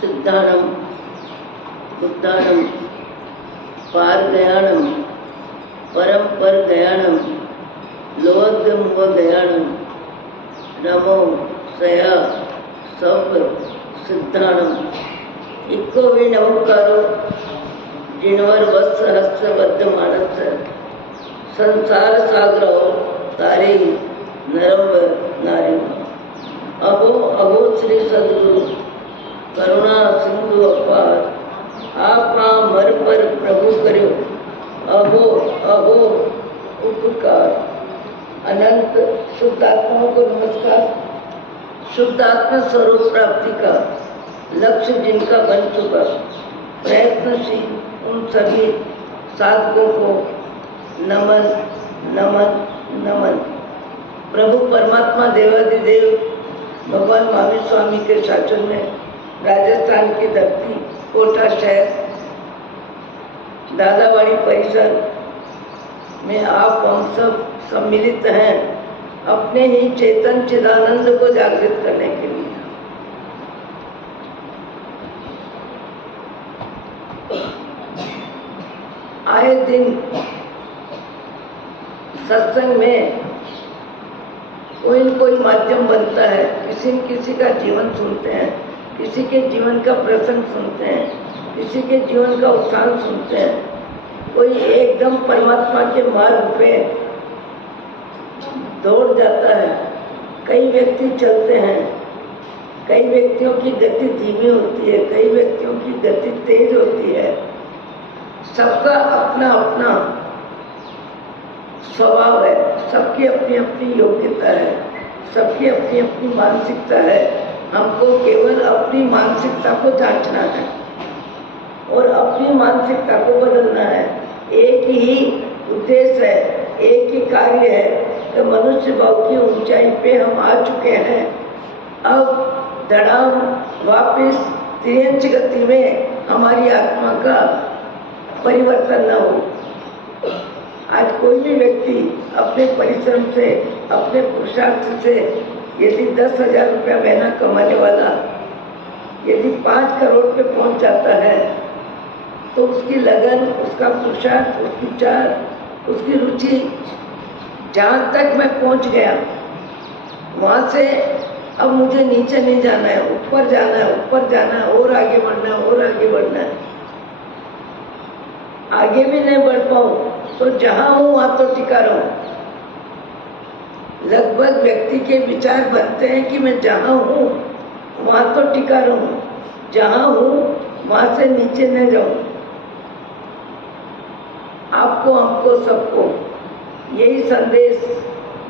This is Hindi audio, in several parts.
सिद्धाणम बुद्धाणम पारगयाणम परम पर गयाणम लोकगम व गयाणम नमो सया सब सिद्धाणम इको भी नमकारो जिनवर वत्स हस्त बद्ध मानस संसार सागर तारे नरम नारी अहो अहो श्री सदगुरु करुणा सिंधु अपार आपा मर पर प्रभु करो अहो अहो उपकार। अनंत शुद्ध आत्माओं को नमस्कार। शुद्ध आत्मा स्वरूप प्राप्ति का लक्ष्य जिनका बन चुका प्रयत्नशील उन सभी साधकों को नमन नमन नमन। प्रभु परमात्मा देवाधिदेव भगवान महावीर स्वामी के शासन में राजस्थान की धरती कोटा शहर दादावाड़ी परिसर में आप हम सब सम्मिलित हैं अपने ही चेतन चिदानंद को जागृत करने के लिए। आए दिन सत्संग में कोई न कोई माध्यम बनता है, किसी न किसी का जीवन सुनते हैं, किसी के जीवन का प्रसंग सुनते हैं, किसी के जीवन का उत्थान सुनते हैं। कोई एकदम परमात्मा के मार्ग पे दौड़ जाता है, कई व्यक्ति चलते हैं, कई व्यक्तियों की गति धीमी होती है, कई व्यक्तियों की गति तेज होती है। सबका अपना अपना स्वभाव है, सबकी अपनी अपनी योग्यता है, सबकी अपनी अपनी मानसिकता है। हमको केवल अपनी मानसिकता को जांचना है और अपनी मानसिकता को बदलना है। एक ही उद्देश्य है, एक ही कार्य है कि मनुष्य भाव की ऊंचाई पे हम आ चुके हैं। अब धड़ाम वापिस तिरंज गति में हमारी आत्मा का परिवर्तन न हो। आज कोई भी व्यक्ति अपने परिश्रम से, अपने पुरुषार्थ से यदि 10,000 रुपया महीना कमाने वाला यदि 5 करोड़ पे पहुंच जाता है तो उसकी लगन, उसका पुरुषार्थ, उसकी चाह, उसकी रुचि जहाँ तक मैं पहुंच गया वहाँ से अब मुझे नीचे नहीं जाना है, ऊपर जाना है, ऊपर जाना है, और आगे बढ़ना है, और आगे बढ़ना है। आगे भी नहीं बढ़ पाऊँ तो जहाँ हूँ वहाँ तो टिका रहूँ। लगभग व्यक्ति के विचार बनते हैं कि मैं जहाँ हूँ वहाँ तो टिका रहूँ, जहाँ हूँ वहाँ से नीचे न जाऊँ। आपको, हमको, सबको यही संदेश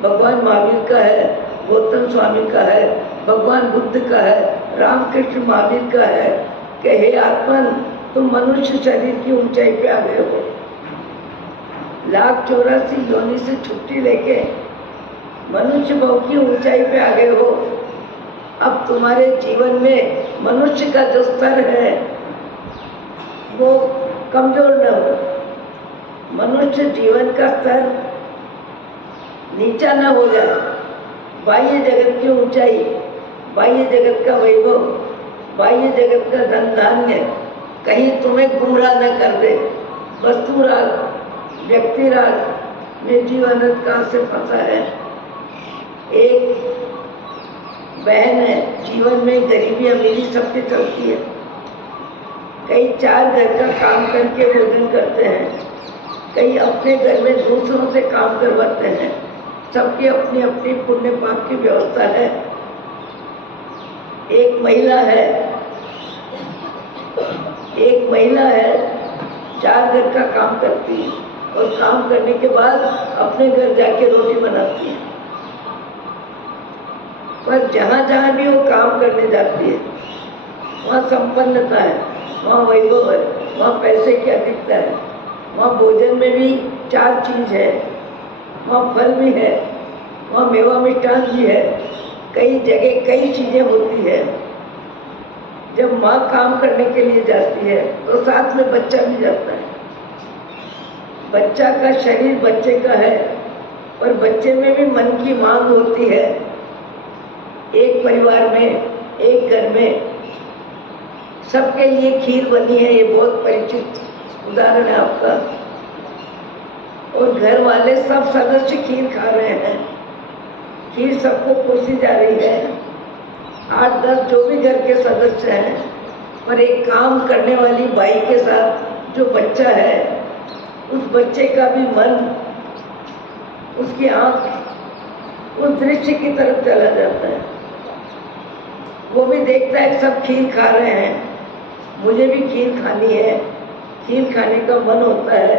भगवान महावीर का है, गौतम स्वामी का है, भगवान बुद्ध का है, रामकृष्ण महावीर का है कि हे आत्मन, तुम मनुष्य शरीर की ऊंचाई पे आ गए हो। 1,84 योनि से छुट्टी लेके मनुष्य भाव की ऊंचाई पे आ गए हो। अब तुम्हारे जीवन में मनुष्य का जो स्तर है वो कमजोर न हो। मनुष्य जीवन का स्तर नीचा न हो जाए। बाह्य जगत की ऊंचाई, बाह्य जगत का वैभव, बाह्य जगत का धन धान्य कहीं तुम्हें गुमराह न कर दे। वस्तु राग, व्यक्ति राग में जीवन कहाँ से फंसा है। एक बहन है, जीवन में गरीबी अमीरी सबके चलती है। कई 4 घर का काम करके भोजन करते हैं, कई अपने घर में दूसरों से काम करवाते हैं। सबकी अपनी अपनी पुण्य पाप की व्यवस्था है। एक महिला है 4 घर का काम करती है और काम करने के बाद अपने घर जाके रोटी बनाती है। पर जहाँ जहाँ भी वो काम करने जाती है वहाँ संपन्नता है, वहाँ वैभव है, वहाँ पैसे की अधिकता है, वहाँ भोजन में भी 4 चीज है, वहाँ फल भी है, वहाँ मेवा मिष्ठान भी है, कई जगह कई चीजें होती है। जब माँ काम करने के लिए जाती है तो साथ में बच्चा भी जाता है। बच्चा का शरीर बच्चे का है और बच्चे में भी मन की मांग होती है। एक परिवार में, एक घर में सबके लिए खीर बनी है, ये बहुत परिचित उदाहरण है आपका। और घर वाले सब सदस्य खीर खा रहे हैं, खीर सबको परोसी जा रही है। 8-10 जो भी घर के सदस्य हैं, पर एक काम करने वाली बाई के साथ जो बच्चा है, उस बच्चे का भी मन, उसकी आंख उस दृश्य की तरफ चला जाता है। वो भी देखता है सब खीर खा रहे हैं, मुझे भी खीर खानी है। खीर खाने का मन होता है,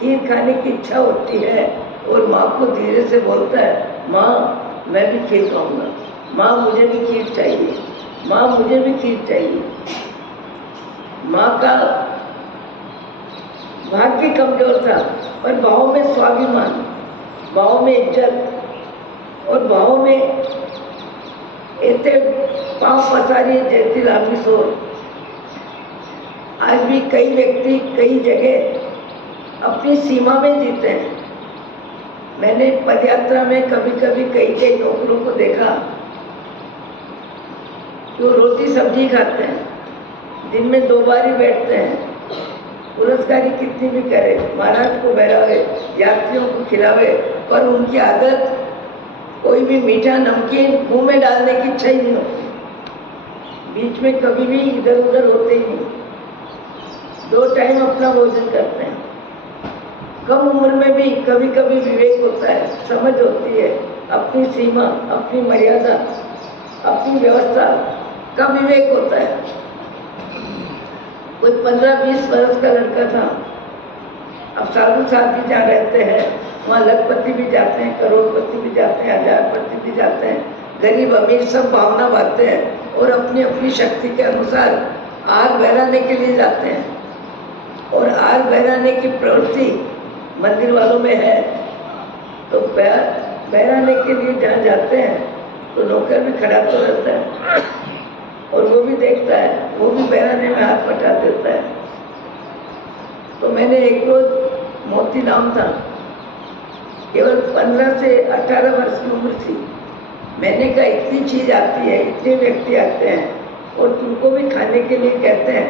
खीर खाने की इच्छा होती है, और माँ को धीरे से बोलता है, माँ मैं भी खीर खाऊंगा, माँ मुझे भी खीर चाहिए, माँ मुझे भी खीर चाहिए। माँ का भाग्य कमजोर था, पर भाव में स्वाभिमान, भाव में इज्जत और भाव में इतने पांव पसारी जैसी लांबी सोच। आज भी कई व्यक्ति कई जगह अपनी सीमा में जीते हैं। मैंने पदयात्रा में कभी कभी कई नौकरों को देखा जो रोटी सब्जी खाते हैं, दिन में 2 बार ही बैठते हैं, पुरस्कारी कितनी भी करे, महाराज को बहरावे, यात्रियों को खिलावे, पर उनकी आदत कोई भी मीठा नमकीन मुंह में डालने की इच्छा ही नहीं होती। बीच में कभी भी इधर उधर होते ही नहीं, 2 टाइम अपना भोजन करते हैं। कम उम्र में भी कभी कभी विवेक होता है, समझ होती है, अपनी सीमा, अपनी मर्यादा, अपनी व्यवस्था का विवेक होता है। कोई 15-20 वर्ष का लड़का था, अब साधु साथ भी जहाँ रहते हैं वहाँ लखपति भी जाते हैं, करोड़पति भी जाते हैं, हजारपति भी जाते हैं, गरीब अमीर सब भावना बांधते हैं और अपनी अपनी शक्ति के अनुसार आग बहराने के लिए जाते हैं। और आग बहराने की प्रवृत्ति मंदिर वालों में है, तो बहराने के लिए जहाँ जाते हैं तो नौकर भी खड़ा तो रहता है और वो भी देखता है, वो भी बहराने में हाथ बटा देता है। तो मैंने एक रोज, मोती नाम था, केवल 15 से 18 वर्ष की उम्र थी। मैंने कहा इतनी चीज आती है, इतने व्यक्ति आते हैं और तुमको भी खाने के लिए कहते हैं,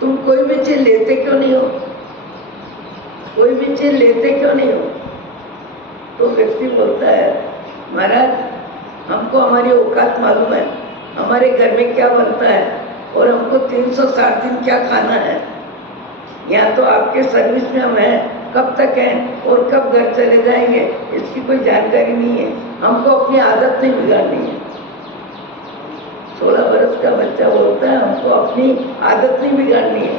तुम कोई भी चीज लेते क्यों नहीं हो, कोई भी चीज लेते क्यों नहीं हो? तो व्यक्ति बोलता है, महाराज हमको हमारी औकात मालूम है, हमारे घर में क्या बनता है और हमको 360 दिन क्या खाना है। यहाँ तो आपके सर्विस में हम हैं, कब तक हैं और कब घर चले जाएंगे इसकी कोई जानकारी नहीं है, हमको अपनी आदत नहीं बिगाड़नी है। 16 वर्ष का बच्चा बोलता है, हमको अपनी आदत नहीं बिगाड़नी है।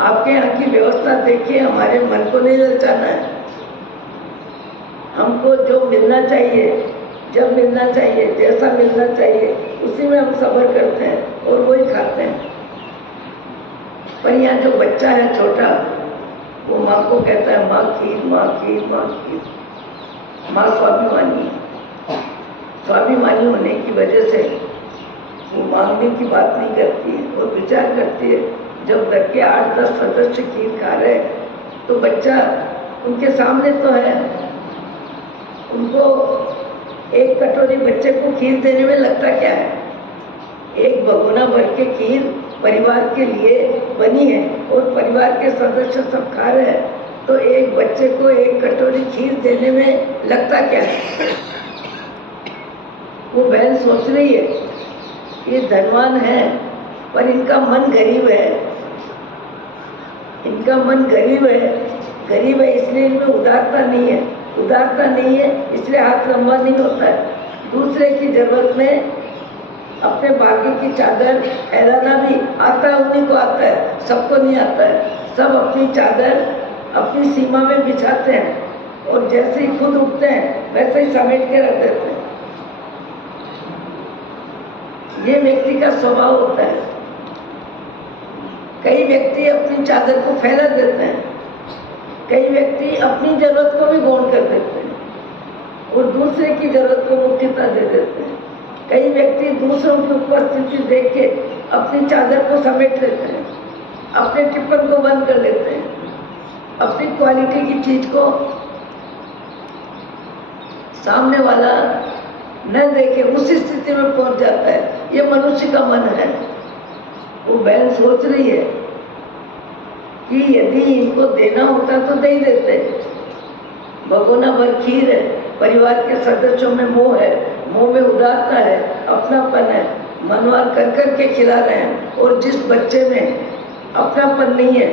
आपके यहाँ की व्यवस्था देखिए, हमारे मन को नहीं ललचाना है। हमको जो मिलना चाहिए, जब मिलना चाहिए, जैसा मिलना चाहिए, उसी में हम सब्र करते हैं और वही खाते हैं। पर यहाँ जो बच्चा है छोटा, वो माँ को कहता है माँ खीर, माँ खीर, माँ खीर। माँ स्वाभिमानी है, स्वाभिमानी होने की वजह से वो मांगने की बात नहीं करती है और विचार करती है। जब घर के 8-10 सदस्य खीर खा रहे तो बच्चा उनके सामने तो है, उनको एक कटोरी बच्चे को खीर देने में लगता क्या है? एक भगोना भर के खीर परिवार के लिए बनी है और परिवार के सदस्य सब खा रहे हैं, तो एक बच्चे को एक कटोरी खीर देने में लगता क्या है? वो बहन सोच रही है ये धनवान है पर इनका मन गरीब है, इनका मन गरीब है इसलिए इनमें उदारता नहीं है, उदारता नहीं है इसलिए हाथ लंबा नहीं होता है। दूसरे की जरूरत में अपने भाग्य की चादर फैलाना भी आता है, उन्हीं को आता है, सबको नहीं आता है। सब अपनी चादर अपनी सीमा में बिछाते हैं और जैसे ही खुद उठते हैं वैसे ही समेट के रख देते हैं। ये व्यक्ति का स्वभाव होता है। कई व्यक्ति अपनी चादर को फैला देते हैं, कई व्यक्ति अपनी जरूरत को भी गौण कर देते हैं और दूसरे की जरूरत को मुख्यता दे देते हैं। कई व्यक्ति दूसरों की उपस्थिति देख के अपनी चादर को समेट लेते हैं, अपने टिप्पण को बंद कर लेते हैं, अपनी क्वालिटी की चीज को सामने वाला न देखे उसी स्थिति में पहुंच जाता है। ये मनुष्य का मन है। वो बहन सोच रही है कि यदि इनको देना होता तो दे ही देते। भगोना भर खीर है, परिवार के सदस्यों में मोह है, मोह में उदारता है, अपनापन है, मनवार कर कर के खिला रहे हैं। और जिस बच्चे में अपनापन नहीं है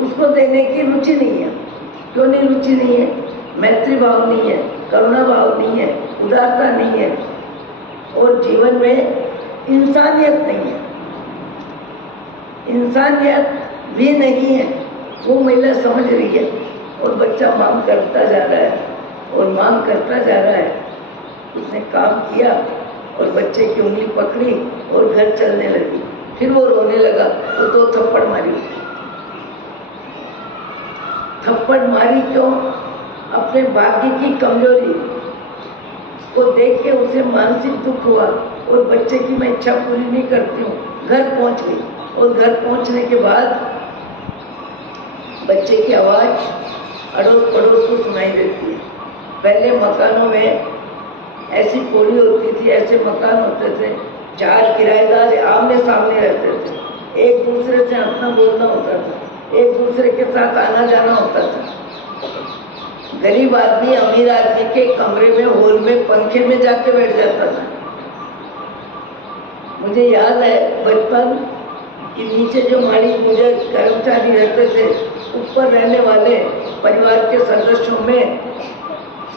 उसको देने की रुचि नहीं है। क्यों नहीं रुचि नहीं है? मैत्री भाव नहीं है, करुणा भाव नहीं है, उदारता नहीं है, और जीवन में इंसानियत नहीं है। इंसानियत भी नहीं है, वो महिला समझ रही है। और बच्चा मांग करता जा रहा है और मांग करता जा रहा है। उसने काम किया और बच्चे की उंगली पकड़ी और घर चलने लगी। फिर वो रोने लगा तो 2 थप्पड़ मारी। थप्पड़ मारी क्यों? अपने भाग्य की कमजोरी को देख के उसे मानसिक दुख हुआ और बच्चे की मैं इच्छा पूरी नहीं करती हूँ। घर पहुंच गई और घर पहुंचने के बाद बच्चे की आवाज अड़ोस पड़ोस को सुनाई देती है। पहले मकानों में ऐसी पौड़ी होती थी, ऐसे मकान होते थे, 4 किराएदार आमने सामने रहते थे, एक दूसरे से हंसना बोलना होता था, एक दूसरे के साथ आना जाना होता था। गरीब आदमी अमीर आदमी के कमरे में, हॉल में, पंखे में जाके बैठ जाता था। मुझे याद है बचपन कि नीचे जो माड़ी पूजा कर्मचारी रहते थे, ऊपर रहने वाले परिवार के सदस्यों में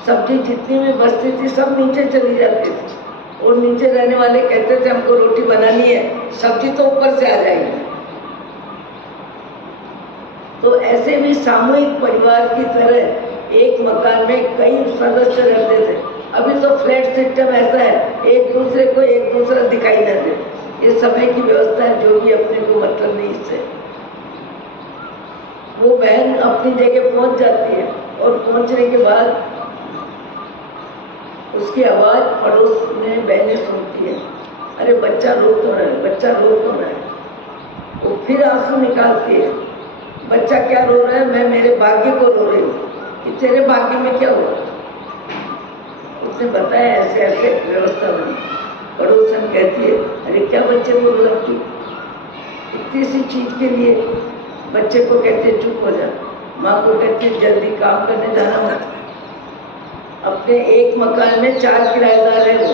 सब्जी जितनी भी बचती थी सब नीचे चली जाती थी। और नीचे रहने वाले कहते थे हमको रोटी बनानी है, सब्जी तो ऊपर से आ जाएगी। तो ऐसे भी सामूहिक परिवार की तरह एक मकान में कई सदस्य रहते थे। अभी तो फ्लैट सिस्टम ऐसा है, एक दूसरे को एक दूसरा दिखाई न दे। ये समय की व्यवस्था है, जो भी अपने को मतलब नहीं इससे। वो बहन अपनी जगह पहुंच जाती है और पहुंचने के बाद उसकी आवाज पड़ोस में बहनें सुनती है, अरे बच्चा रो तो रहा है, बच्चा रो तो रहा है। वो फिर आंसू निकालती है, बच्चा क्या रो रहा है? मैं मेरे भाग्य को रो रही हूँ कि तेरे भाग्य में क्या हुआ। उसने बताया ऐसे ऐसे व्यवस्था बनी। पड़ोसन कहती है, अरे क्या बच्चे को रुलाती, इतनी सी चीज के लिए। बच्चे को कहते चुप हो जा, माँ को कहते जल्दी काम करने जाना मत। अपने एक मकान में 4 किराएदार है। वो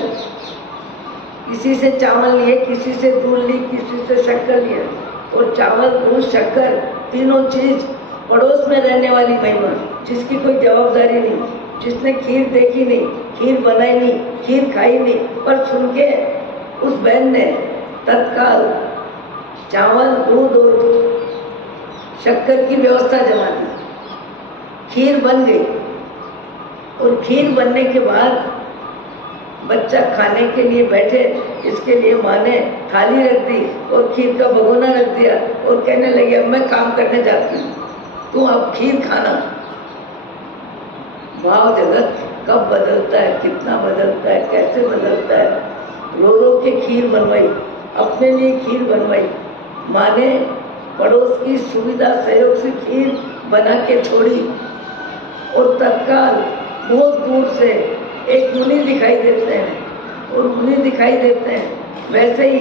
किसी से चावल लिए, किसी से दूध ली, किसी से शक्कर लिया। और चावल, दूध, शक्कर तीनों चीज पड़ोस में रहने वाली महिमा, जिसकी कोई जवाबदारी नहीं, जिसने खीर देखी नहीं, खीर बनाई नहीं, खीर खाई नहीं, पर सुन के उस बहन ने तत्काल चावल, दूध और शक्कर की व्यवस्था जमा दी। खीर बन गई और खीर बनने के बाद बच्चा खाने के लिए बैठे, इसके लिए माँ ने थाली रख दी और खीर का भगोना रख दिया और कहने लगी अब मैं काम करने जाती हूँ, तू अब खीर खाना। भाव जगत कब बदलता है, कितना बदलता है, कैसे बदलता है। रो रो के खीर बनवाई, अपने लिए खीर बनवाई। माँ ने पड़ोस की सुविधा सहयोग से खीर बना के छोड़ी और तत्काल बहुत दूर से एक मुनि दिखाई देते हैं और मुनि दिखाई देते हैं। वैसे ही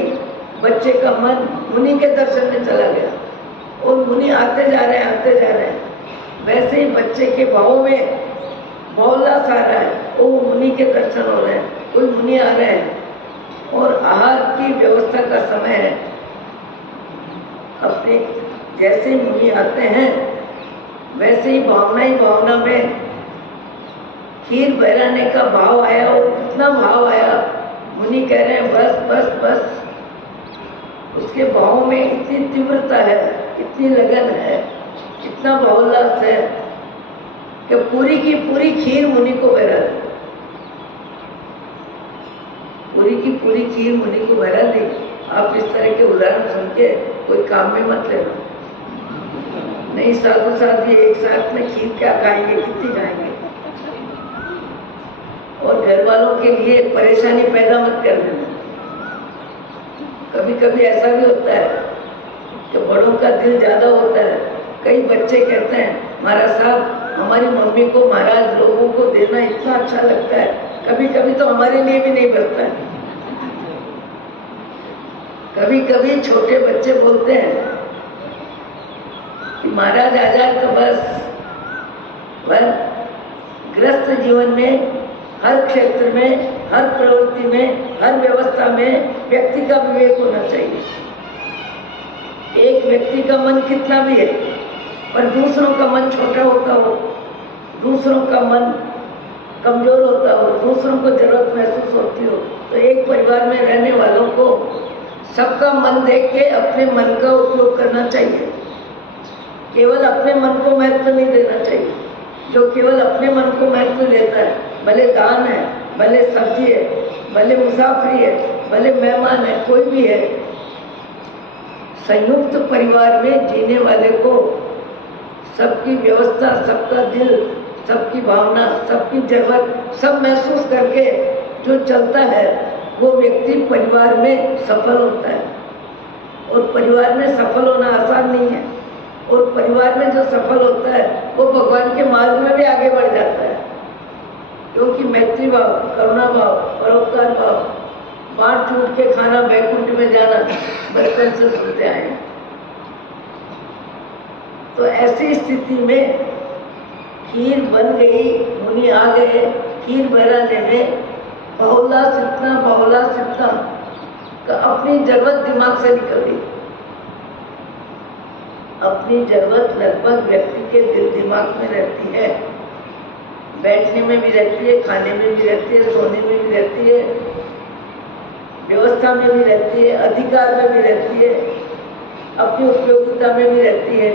बच्चे का मन मुनि के दर्शन में चला गया और मुनि आते जा रहे हैं, आते जा रहे हैं। वैसे ही बच्चे के भाव में भौलास आ रहा है, वो मुनि के दर्शन हो रहे हैं, कोई मुनि आ रहे हैं और आहार की व्यवस्था का समय है। अपने जैसे ही मुनि आते हैं वैसे ही भावना में खीर बहराने का भाव आया और इतना भाव आया, मुनि कह रहे हैं बस बस बस। उसके भाव में इतनी तीव्रता है, इतनी लगन है, इतना भावोल्लास है कि पूरी की पूरी खीर मुनि को बहरा दी। पूरी की पूरी खीर मुनि को बहरा दी। आप इस तरह के उदाहरण सुन के कोई काम में मत लेना। नहीं, साधु साधी एक साथ में खीर क्या खाएंगे, कितनी खाएंगे। और घर वालों के लिए परेशानी पैदा मत कर देना। कभी कभी ऐसा भी होता है कि बड़ों का दिल ज्यादा होता है। कई बच्चे कहते हैं महाराज साहब हमारी मम्मी को महाराज लोगों को देना इतना अच्छा लगता है, कभी कभी तो हमारे लिए भी नहीं बचता है। कभी कभी छोटे बच्चे बोलते हैं कि महाराज आ जाए तो बस। ग्रस्त जीवन में, हर क्षेत्र में, हर प्रवृत्ति में, हर व्यवस्था में व्यक्ति का विवेक होना चाहिए। एक व्यक्ति का मन कितना भी है, पर दूसरों का मन छोटा होता हो, दूसरों का मन कमजोर होता हो, दूसरों को जरूरत महसूस होती हो, तो एक परिवार में रहने वालों को सबका मन देख के अपने मन का उपयोग करना चाहिए। केवल अपने मन को महत्व नहीं देना चाहिए। जो केवल अपने मन को महत्व देता है, भले दान है, भले सब्जी है, भले मुसाफरी है, भले मेहमान है, कोई भी है, संयुक्त परिवार में जीने वाले को सबकी व्यवस्था, सबका दिल, सबकी भावना, सबकी जरूरत सब महसूस करके जो चलता है, वो व्यक्ति परिवार में सफल होता है। और परिवार में सफल होना आसान नहीं है। और परिवार में जो सफल होता है वो भगवान के मार्ग में भी आगे बढ़ जाता है, क्योंकि मैत्री भाव, करुणा भाव, परोपकार भाव, बांट छूट के खाना, बैकुंठ में जाना बचपन से सुनते आए। तो ऐसी स्थिति में खीर बन गई, मुनि आ गए, खीर बनाने में बहुला सितना का अपनी जरूरत दिमाग से निकल गई। अपनी जरूरत लगभग व्यक्ति के दिल दिमाग में रहती है, बैठने में भी रहती है, खाने में भी रहती है, सोने में भी रहती है, व्यवस्था में भी रहती है, अधिकार में भी रहती है, अपनी उपयोगिता में भी रहती है।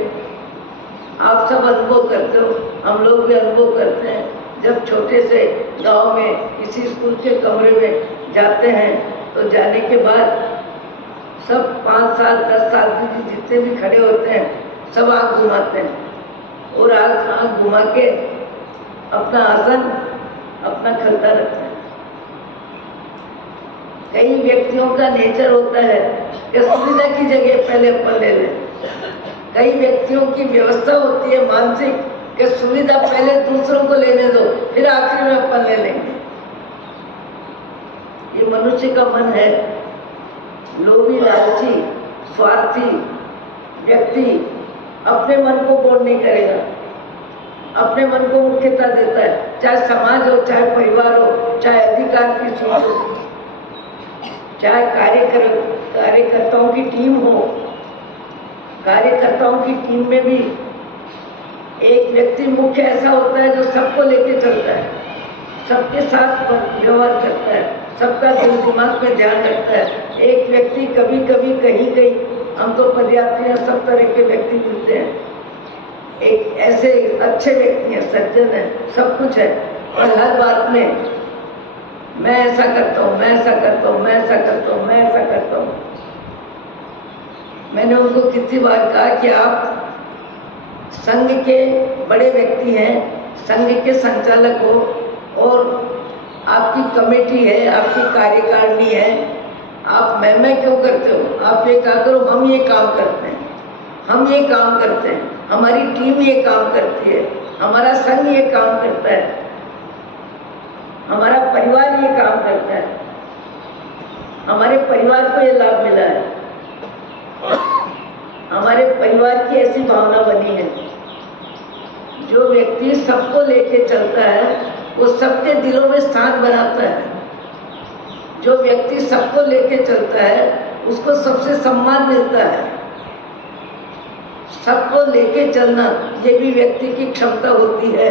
आप सब अनुभव करते हो, हम लोग भी अनुभव करते हैं। जब छोटे से गांव में किसी स्कूल के कमरे में जाते हैं तो जाने के बाद सब 5 साल 10 साल के जितने भी खड़े होते हैं सब आँख घुमाते हैं और आँख घुमा के अपना आसन, अपना खलता रखते हैं। कई व्यक्तियों का नेचर होता है कि सुविधा की जगह पहले अपन ले लें। कई व्यक्तियों की व्यवस्था होती है मानसिक कि सुविधा पहले दूसरों को लेने दो, फिर आखिर में अपन ले लेंगे। ये मनुष्य का मन है। लोभी, लालची, स्वार्थी व्यक्ति अपने मन को बोध नहीं करेगा, अपने मन को मुख्यता देता है, चाहे समाज हो, चाहे परिवार हो, चाहे अधिकार की सोच हो, चाहे कार्यकर्ताओं की टीम हो। कार्यकर्ताओं की टीम में भी एक व्यक्ति मुख्य ऐसा होता है जो सबको लेके चलता है, सबके साथ व्यवहार करता है, सबका दिल दिमाग में ध्यान रखता है। एक व्यक्ति कभी कभी कहीं हम तो पदयात्री हैं, सब तरह के व्यक्ति मिलते हैं। एक ऐसे अच्छे व्यक्ति हैं, सज्जन है, सब कुछ है, और हर बात में मैं ऐसा करता हूँ, मैं ऐसा करता हूँ, मैं ऐसा करता हूँ, मैं ऐसा करता हूँ। मैंने उनको कितनी बार कहा कि आप संघ के बड़े व्यक्ति हैं, संघ के संचालक हो, और आपकी कमेटी है, आपकी कार्यकारिणी है, आप मैं क्यों करते हो? आप ये कहा करो हम ये काम करते हैं, हम ये काम करते हैं, हमारी टीम ये काम करती है, हमारा संघ ये काम करता है, हमारा परिवार ये काम करता है, हमारे परिवार को ये लाभ मिला है, हमारे परिवार की ऐसी भावना बनी है। जो व्यक्ति सबको लेके चलता है वो सबके दिलों में स्थान बनाता है। जो व्यक्ति सबको लेके चलता है उसको सबसे सम्मान मिलता है। सबको लेके चलना ये भी व्यक्ति की क्षमता होती है।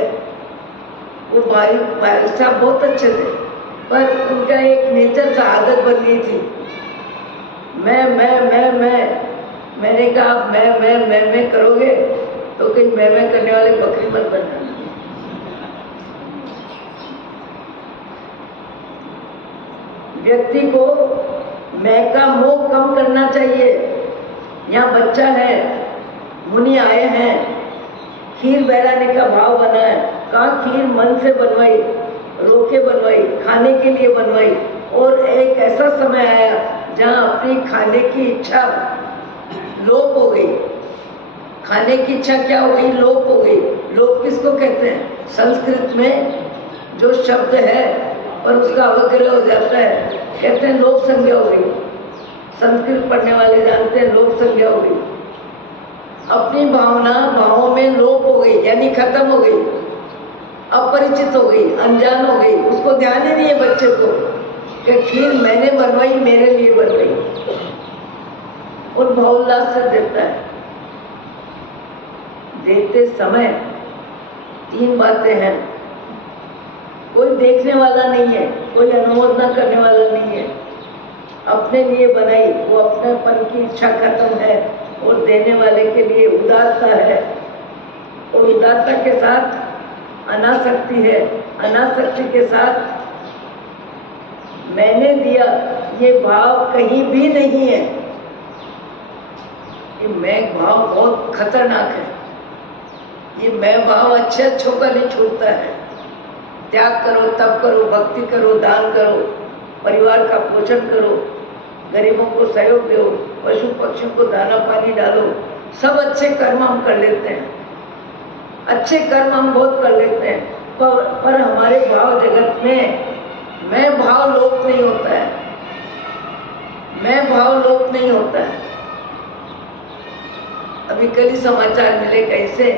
वो भाई साहब बहुत अच्छे थे, पर उनका एक नेचर सा आदत बन गई थी, मैंने कहा आप मैं करोगे तो कहीं मैं करने वाले बकरी मत बनना। व्यक्ति को मैं का मोह कम करना चाहिए। यहाँ बच्चा है, मुनि आए हैं, खीर बहराने का भाव बना है। कहाँ खीर मन से बनवाई, रोके बनवाई, खाने के लिए बनवाई, और एक ऐसा समय आया जहाँ अपनी खाने की इच्छा लोप हो गई। खाने की इच्छा क्या हो गई? लोप हो गई। लोप किसको कहते हैं? संस्कृत में जो शब्द है और उसका अवग्रह हो जाता है। कहते हैं लोभ संज्ञा हो गई। संस्कृत पढ़ने वाले जानते हैं लोभ संज्ञा हो गई। अपनी भावना भावों में लोप हो गई, यानी खत्म हो गई, अपरिचित हो गई, अनजान हो गई। उसको ध्यान ही नहीं है बच्चे को कि खीर मैंने बनवाई, मेरे लिए बन गई, और भावोल्लास से देता है। देते समय 3 बातें हैं। कोई देखने वाला नहीं है, कोई अनुमोदना करने वाला नहीं है। अपने लिए बनाई, वो अपनेपन की इच्छा खत्म है, और देने वाले के लिए उदारता है, और उदारता के साथ अनासक्ति है, अनासक्ति के साथ मैंने दिया ये भाव कहीं भी नहीं है। ये मैं भाव बहुत खतरनाक है। ये मैं भाव अच्छों का नहीं छूटता है। त्याग करो, तप करो, भक्ति करो, दान करो, परिवार का पोषण करो, गरीबों को सहयोग दो, पशु पक्षियों को दाना पानी डालो, सब अच्छे कर्म हम कर लेते हैं। अच्छे कर्म हम बहुत कर लेते हैं, पर हमारे भाव जगत में मैं भाव लोप नहीं होता है। मैं भाव लोप नहीं होता है। अभी कल ही समाचार मिले कैसे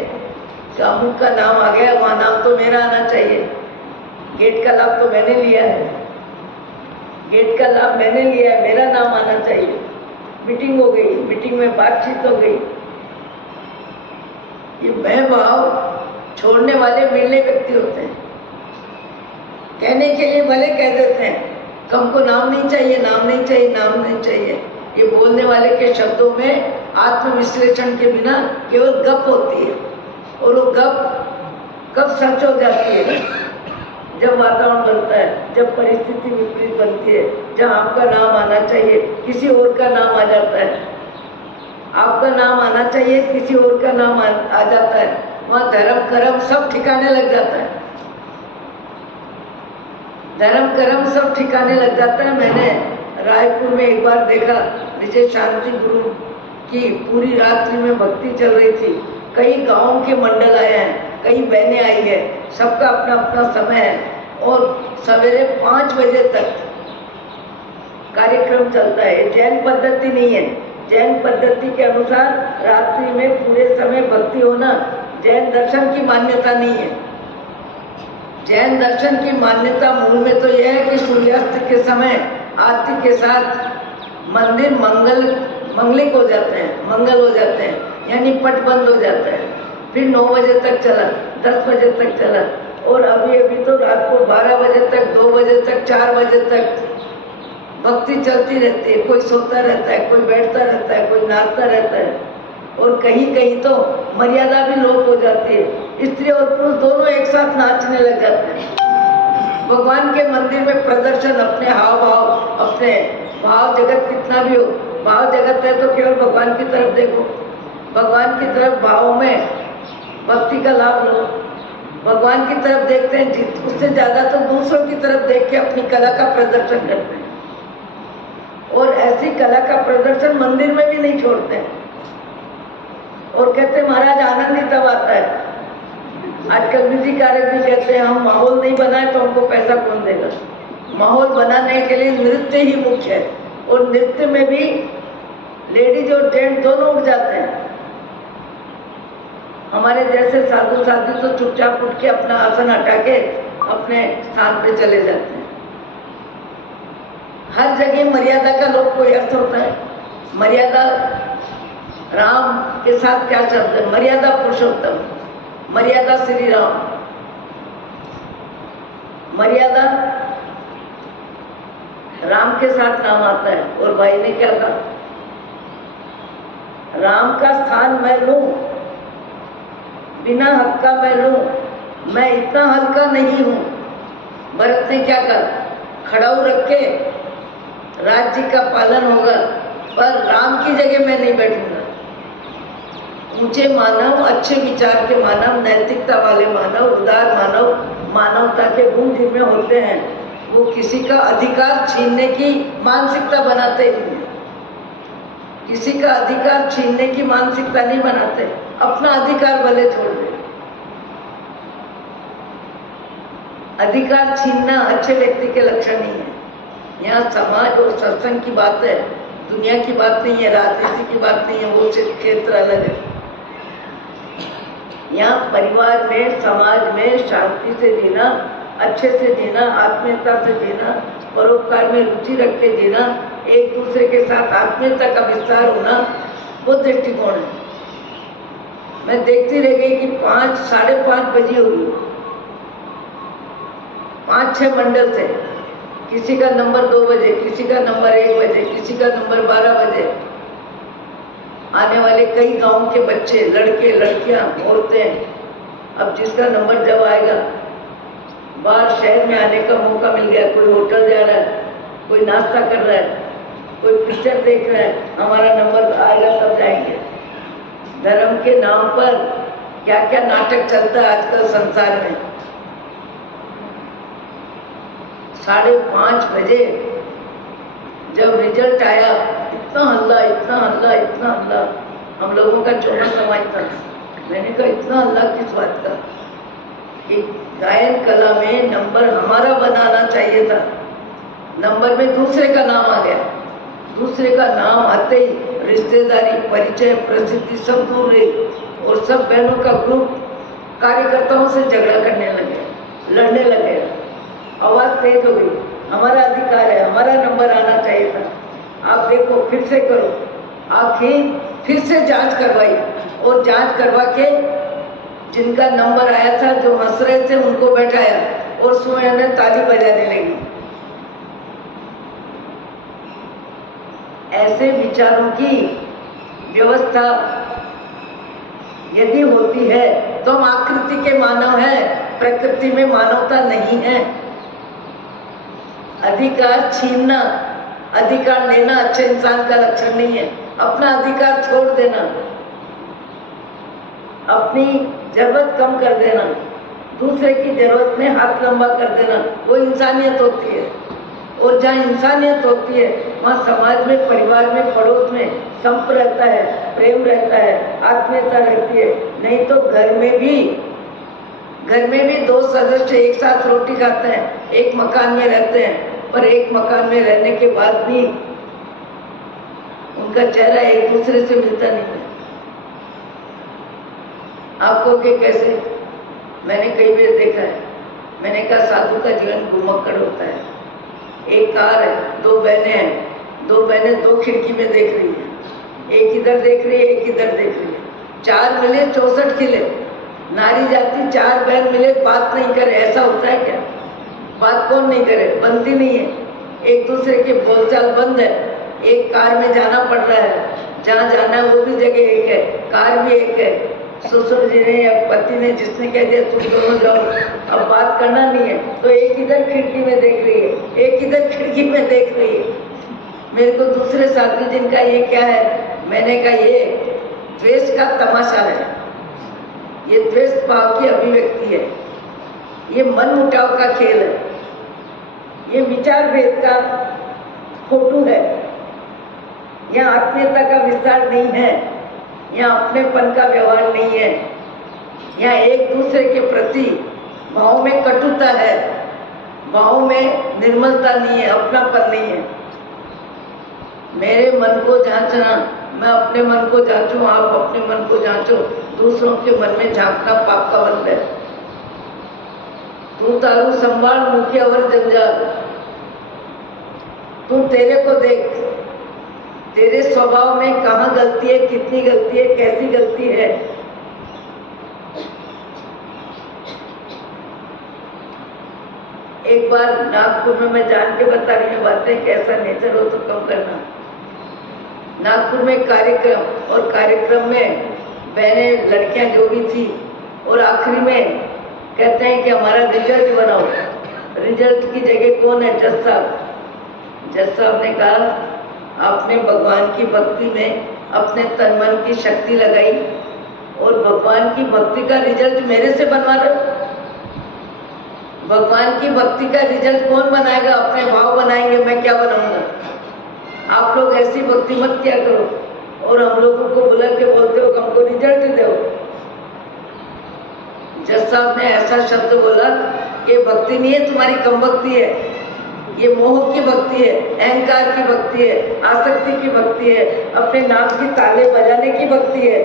कि अमुक का नाम आ गया, वहां नाम तो मेरा आना चाहिए। गेट का लाभ तो मैंने लिया है, गेट का लाभ मैंने लिया है, मेरा नाम आना चाहिए। मीटिंग हो गई, मीटिंग में बातचीत हो गई। ये मैं भाव छोड़ने वाले मिलने व्यक्ति होते हैं। कहने के लिए भले कह देते हैं कि हमको नाम नहीं चाहिए, नाम नहीं चाहिए, नाम नहीं चाहिए। ये बोलने वाले के शब्दों में आत्मविश्लेषण के बिना केवल गप होती है, और वो गप कब सच हो जाती है? जब वातावरण बनता है, जब परिस्थिति विपरीत बनती है, जब आपका नाम आना चाहिए किसी और का नाम आ जाता है, आपका नाम आना चाहिए किसी और का नाम आ जाता है, वहाँ धर्म कर्म सब ठिकाने लग जाता है। धर्म कर्म सब ठिकाने लग जाता है। मैंने रायपुर में एक बार देखा, विजय शांति गुरु की पूरी रात्रि में भक्ति चल रही थी। कई गांवों के मंडल आए हैं, कई बहनें आई है, सबका अपना अपना समय है, और सवेरे 5 बजे तक कार्यक्रम चलता है। जैन पद्धति नहीं है। जैन पद्धति के अनुसार रात्रि में पूरे समय भक्ति होना जैन दर्शन की मान्यता नहीं है। जैन दर्शन की मान्यता मूल में तो यह है कि सूर्यास्त के समय आरती के साथ मंदिर मंगलिक हो जाते हैं, मंगल हो जाते हैं, यानी पट बंद हो जाता है। फिर 9 बजे तक चला, 10 बजे तक चला, और अभी तो रात को 12 बजे तक, 2 बजे तक, 4 बजे तक भक्ति चलती रहती है। कोई सोता रहता है, कोई बैठता रहता है, कोई नाचता रहता है, और कहीं कहीं तो मर्यादा भी लोप हो जाती है। स्त्री और पुरुष दोनों एक साथ नाचने लग जाते हैं। भगवान के मंदिर में प्रदर्शन, अपने हाव भाव, अपने भाव जगत कितना भी हो, भाव जगत है तो केवल भगवान की तरफ देखो, भगवान की तरफ भाव में भक्ति का लाभ लो। भगवान की तरफ देखते हैं, उससे ज्यादा तो दूसरों की तरफ देख के अपनी कला का प्रदर्शन करते हैं, और ऐसी कला का प्रदर्शन मंदिर में भी नहीं छोड़ते हैं। और कहते हैं महाराज आनंद ही तब आता है। आजकल विधिकारक भी कहते हैं हम माहौल नहीं बनाए तो हमको पैसा कौन देगा। माहौल बनाने के लिए नृत्य ही मुख्य है, और नृत्य में भी लेडीज और जेंट्स दोनों उठ जाते हैं। हमारे जैसे साधु साधु तो चुपचाप उठ के अपना आसन हटा के अपने स्थान पे चले जाते हैं। हर जगह मर्यादा का लोग कोई अर्थ होता है। मर्यादा राम के साथ क्या शब्द है? मर्यादा पुरुषोत्तम, मर्यादा श्री राम। मर्यादा राम के साथ नाम आता है, और भाई ने क्या कहा? राम का स्थान मैं लूं, बिना हक का मैं लूं, मैं इतना हल्का नहीं हूं। भरत ने क्या कहा? खड़ाऊ रख के राज्य का पालन होगा, पर राम की जगह मैं नहीं बैठूंगा। ऊंचे मानव, अच्छे विचार के मानव, नैतिकता वाले मानव, उदार मानव, मानवता के गुण जिनमें होते हैं, वो किसी का अधिकार छीनने की मानसिकता बनाते ही नहीं। किसी का अधिकार छीनने की मानसिकता नहीं बनाते, अपना अधिकार भले छोड़ दे। अधिकार छीनना अच्छे व्यक्ति के लक्षण नहीं है। यहाँ समाज और सत्संग की बात है, दुनिया की बात नहीं है, राजनीति की बात नहीं है, वो क्षेत्र अलग है। यहाँ परिवार में, समाज में शांति से जीना, अच्छे से जीना, आत्मीयता से जीना, परोपकार में रुचि रख के जीना, एक दूसरे के साथ आत्मीयता का विस्तार होना, वो दृष्टिकोण है। मैं देखती रह गई कि 5, 5:30 बजी होगी, 5-6 मंडल थे, किसी का नंबर 2 बजे, किसी का नंबर 1 बजे, किसी का नंबर 12 बजे। आने वाले कई गांव के बच्चे, लड़के, लड़कियां, औरतें, अब जिसका नंबर जब आएगा, बाहर शहर में आने का मौका मिल गया, कोई होटल जा रहा है, कोई नाश्ता कर रहा है, कोई पिक्चर देख रहा है, हमारा नंबर आएगा तब जाएंगे। धर्म के नाम पर क्या क्या नाटक चलता है आजकल संसार में। 5:30 बजे जब रिजल्ट आया, इतना हल्ला, इतना हल्ला, इतना हल्ला। हम लोगों का 14 समाज था। मैंने कहा इतना हल्ला किस बात का? कि गायन कला में नंबर हमारा बनाना चाहिए था, नंबर में दूसरे का नाम आ गया। दूसरे का नाम आते ही रिश्तेदारी, परिचय, प्रसिद्धि सब दूर रही और सब बहनों का ग्रुप कार्यकर्ताओं से झगड़ा करने लगे, लड़ने लगे। आवाज तेज हो गई, हमारा अधिकार है, हमारा नंबर आना चाहिए था, आप देखो फिर से करो। आखिर फिर से जांच करवाई और जांच करवा के जिनका नंबर आया था, जो हंस रहे थे, उनको बैठाया और स्वयं ने ताली बजाने लगी। ऐसे विचारों की व्यवस्था यदि होती है तो हम आकृति के मानव हैं, प्रकृति में मानवता नहीं है। अधिकार छीनना, अधिकार लेना अच्छे इंसान का लक्षण नहीं है। अपना अधिकार छोड़ देना, अपनी जरूरत कम कर देना, दूसरे की जरूरत में हाथ लंबा कर देना, वो इंसानियत होती है। और जहाँ इंसानियत होती है वहाँ समाज में, परिवार में, पड़ोस में संप रहता है, प्रेम रहता है, आत्मीयता रहती है। नहीं तो घर में भी 2 सदस्य एक साथ रोटी खाते हैं, एक मकान में रहते हैं, पर एक मकान में रहने के बाद भी उनका चेहरा एक दूसरे से मिलता नहीं है। आपको के कैसे? मैंने कई बार देखा है। मैंने कहा साधु का जीवन घुमक्कड़ होता है। एक कार है, 2 बहनें हैं, 2 बहनें 2 खिड़की में देख रही है, एक इधर देख रही है, एक इधर देख रही है। 4 मिले 64 खिले। नारी जाति 4 बहन मिले बात नहीं करे, ऐसा होता है क्या? बात कौन नहीं करे? बनती नहीं है। एक दूसरे के बोलचाल बंद है। एक कार में जाना पड़ रहा है, जहाँ जाना है वो भी जगह एक है, कार भी एक है। ससुर जी ने या पति ने जिसने कह दिया तुम दोनों जाओ, अब बात करना नहीं है, तो एक इधर खिड़की में देख रही है, एक इधर खिड़की में देख रही है। मेरे को दूसरे साथी जिनका ये क्या है, मैंने कहा ये द्वेष का तमाशा है, ये द्वेष भाव की अभिव्यक्ति है, ये मन मुटाव का खेल है, ये विचार भेद का फोटो है। यहाँ आत्मीयता का विस्तार नहीं है, यहाँ अपनेपन का व्यवहार नहीं है, यहाँ एक दूसरे के प्रति भाव में कटुता है, भाव में निर्मलता नहीं है, अपनापन नहीं है। मेरे मन को जांचना, मैं अपने मन को जांचूं, आप अपने मन को जांचो। दूसरों के मन में झांकना पाप का बंध है। तू तारू संभाल मुखिया और जंजाल, तू तेरे को देख, तेरे स्वभाव में कहाँ गलती है, कितनी गलती है, कैसी गलती है। एक बार नागपुर में, मैं जान के बता रही हूँ बातें, कैसा नेचर हो तो कम करना। नागपुर में कार्यक्रम, और कार्यक्रम में बहनें, लड़कियां जो भी थी, और आखिरी में कहते हैं कि हमारा रिजल्ट बनाओ। रिजल्ट की जगह कौन है? जज साहब। जज साहब ने कहा आपने भगवान की भक्ति में अपने तन मन की शक्ति लगाई और भगवान की भक्ति का रिजल्ट मेरे से बनवा रहे हो। भगवान की भक्ति का रिजल्ट कौन बनाएगा? अपने भाव बनाएंगे, मैं क्या बनाऊंगा? आप लोग ऐसी भक्ति मत किया करो और हम लोगों को बुला के बोलते हो कि हमको रिजल्ट दो। जज साहब ने ऐसा शब्द बोला ये भक्ति नहीं है, तुम्हारी कम भक्ति है, ये मोह की भक्ति है, अहंकार की भक्ति है, आसक्ति की भक्ति है, अपने नाम की ताले बजाने की भक्ति है।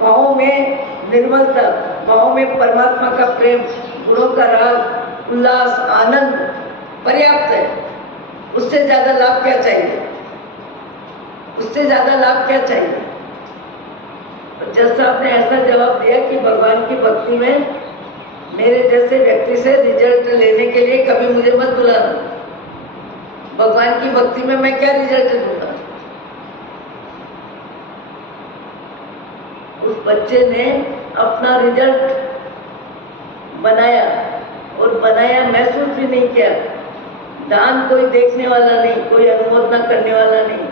भावों में निर्मलता, भावों में परमात्मा का प्रेम, गुणों का राग, उल्लास, आनंद पर्याप्त है। उससे ज्यादा लाभ क्या चाहिए? उससे ज्यादा लाभ क्या चाहिए? जज साहब ने ऐसा जवाब दिया कि भगवान की भक्ति में मेरे जैसे व्यक्ति से रिजल्ट लेने के लिए कभी मुझे मत बुलाना। भगवान की भक्ति में मैं क्या रिजल्ट दूंगा? उस बच्चे ने अपना रिजल्ट बनाया और बनाया, महसूस भी नहीं किया। दान कोई देखने वाला नहीं, कोई अनुमोदना करने वाला नहीं।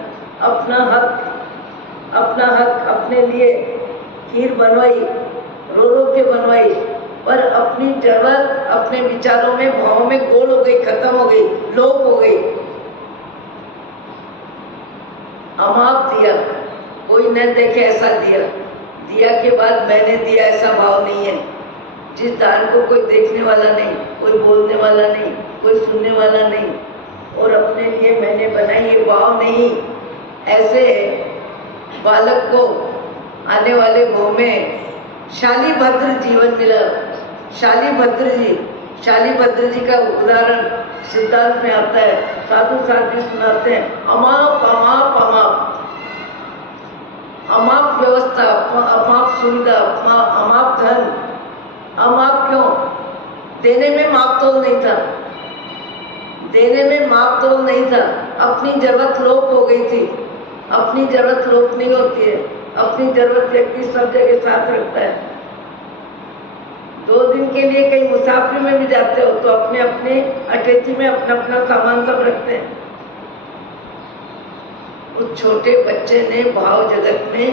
अपना हक अपने लिए खीर बनवाई, रो रो के बनवाई, पर अपनी जरूरत अपने विचारों में, भावों में गोल हो गई, खत्म हो गई, लोप हो गई। अमाप दिया, कोई न देखे ऐसा दिया। दिया के बाद मैंने दिया ऐसा भाव नहीं है। जिस दान को कोई देखने वाला नहीं, कोई बोलने वाला नहीं, कोई सुनने वाला नहीं, और अपने लिए मैंने बनाई ये भाव नहीं, ऐसे बालक को आने वाले भव में शालीभद्र जीवन मिला। शालीभद्र जी का उदाहरण सिद्धांत में आता है। साधु साथी सुनाते हैं, अमाप अमाप अमाप, अमाप व्यवस्था, अमाप सुविधा, अमाप धन। अमाप क्यों? देने में माप तोल नहीं था, देने में माप तोल नहीं था। अपनी जरूरत लोप हो गई थी। अपनी जरूरत लोप नहीं होती है। अपनी जरूरत व्यक्ति सब जगह साथ रखता है। 2 दिन के लिए कहीं मुसाफिर में भी जाते हो तो अपने अपने अटैची में अपना अपना सामान सब रखते हैं। उस छोटे बच्चे ने भाव जगत में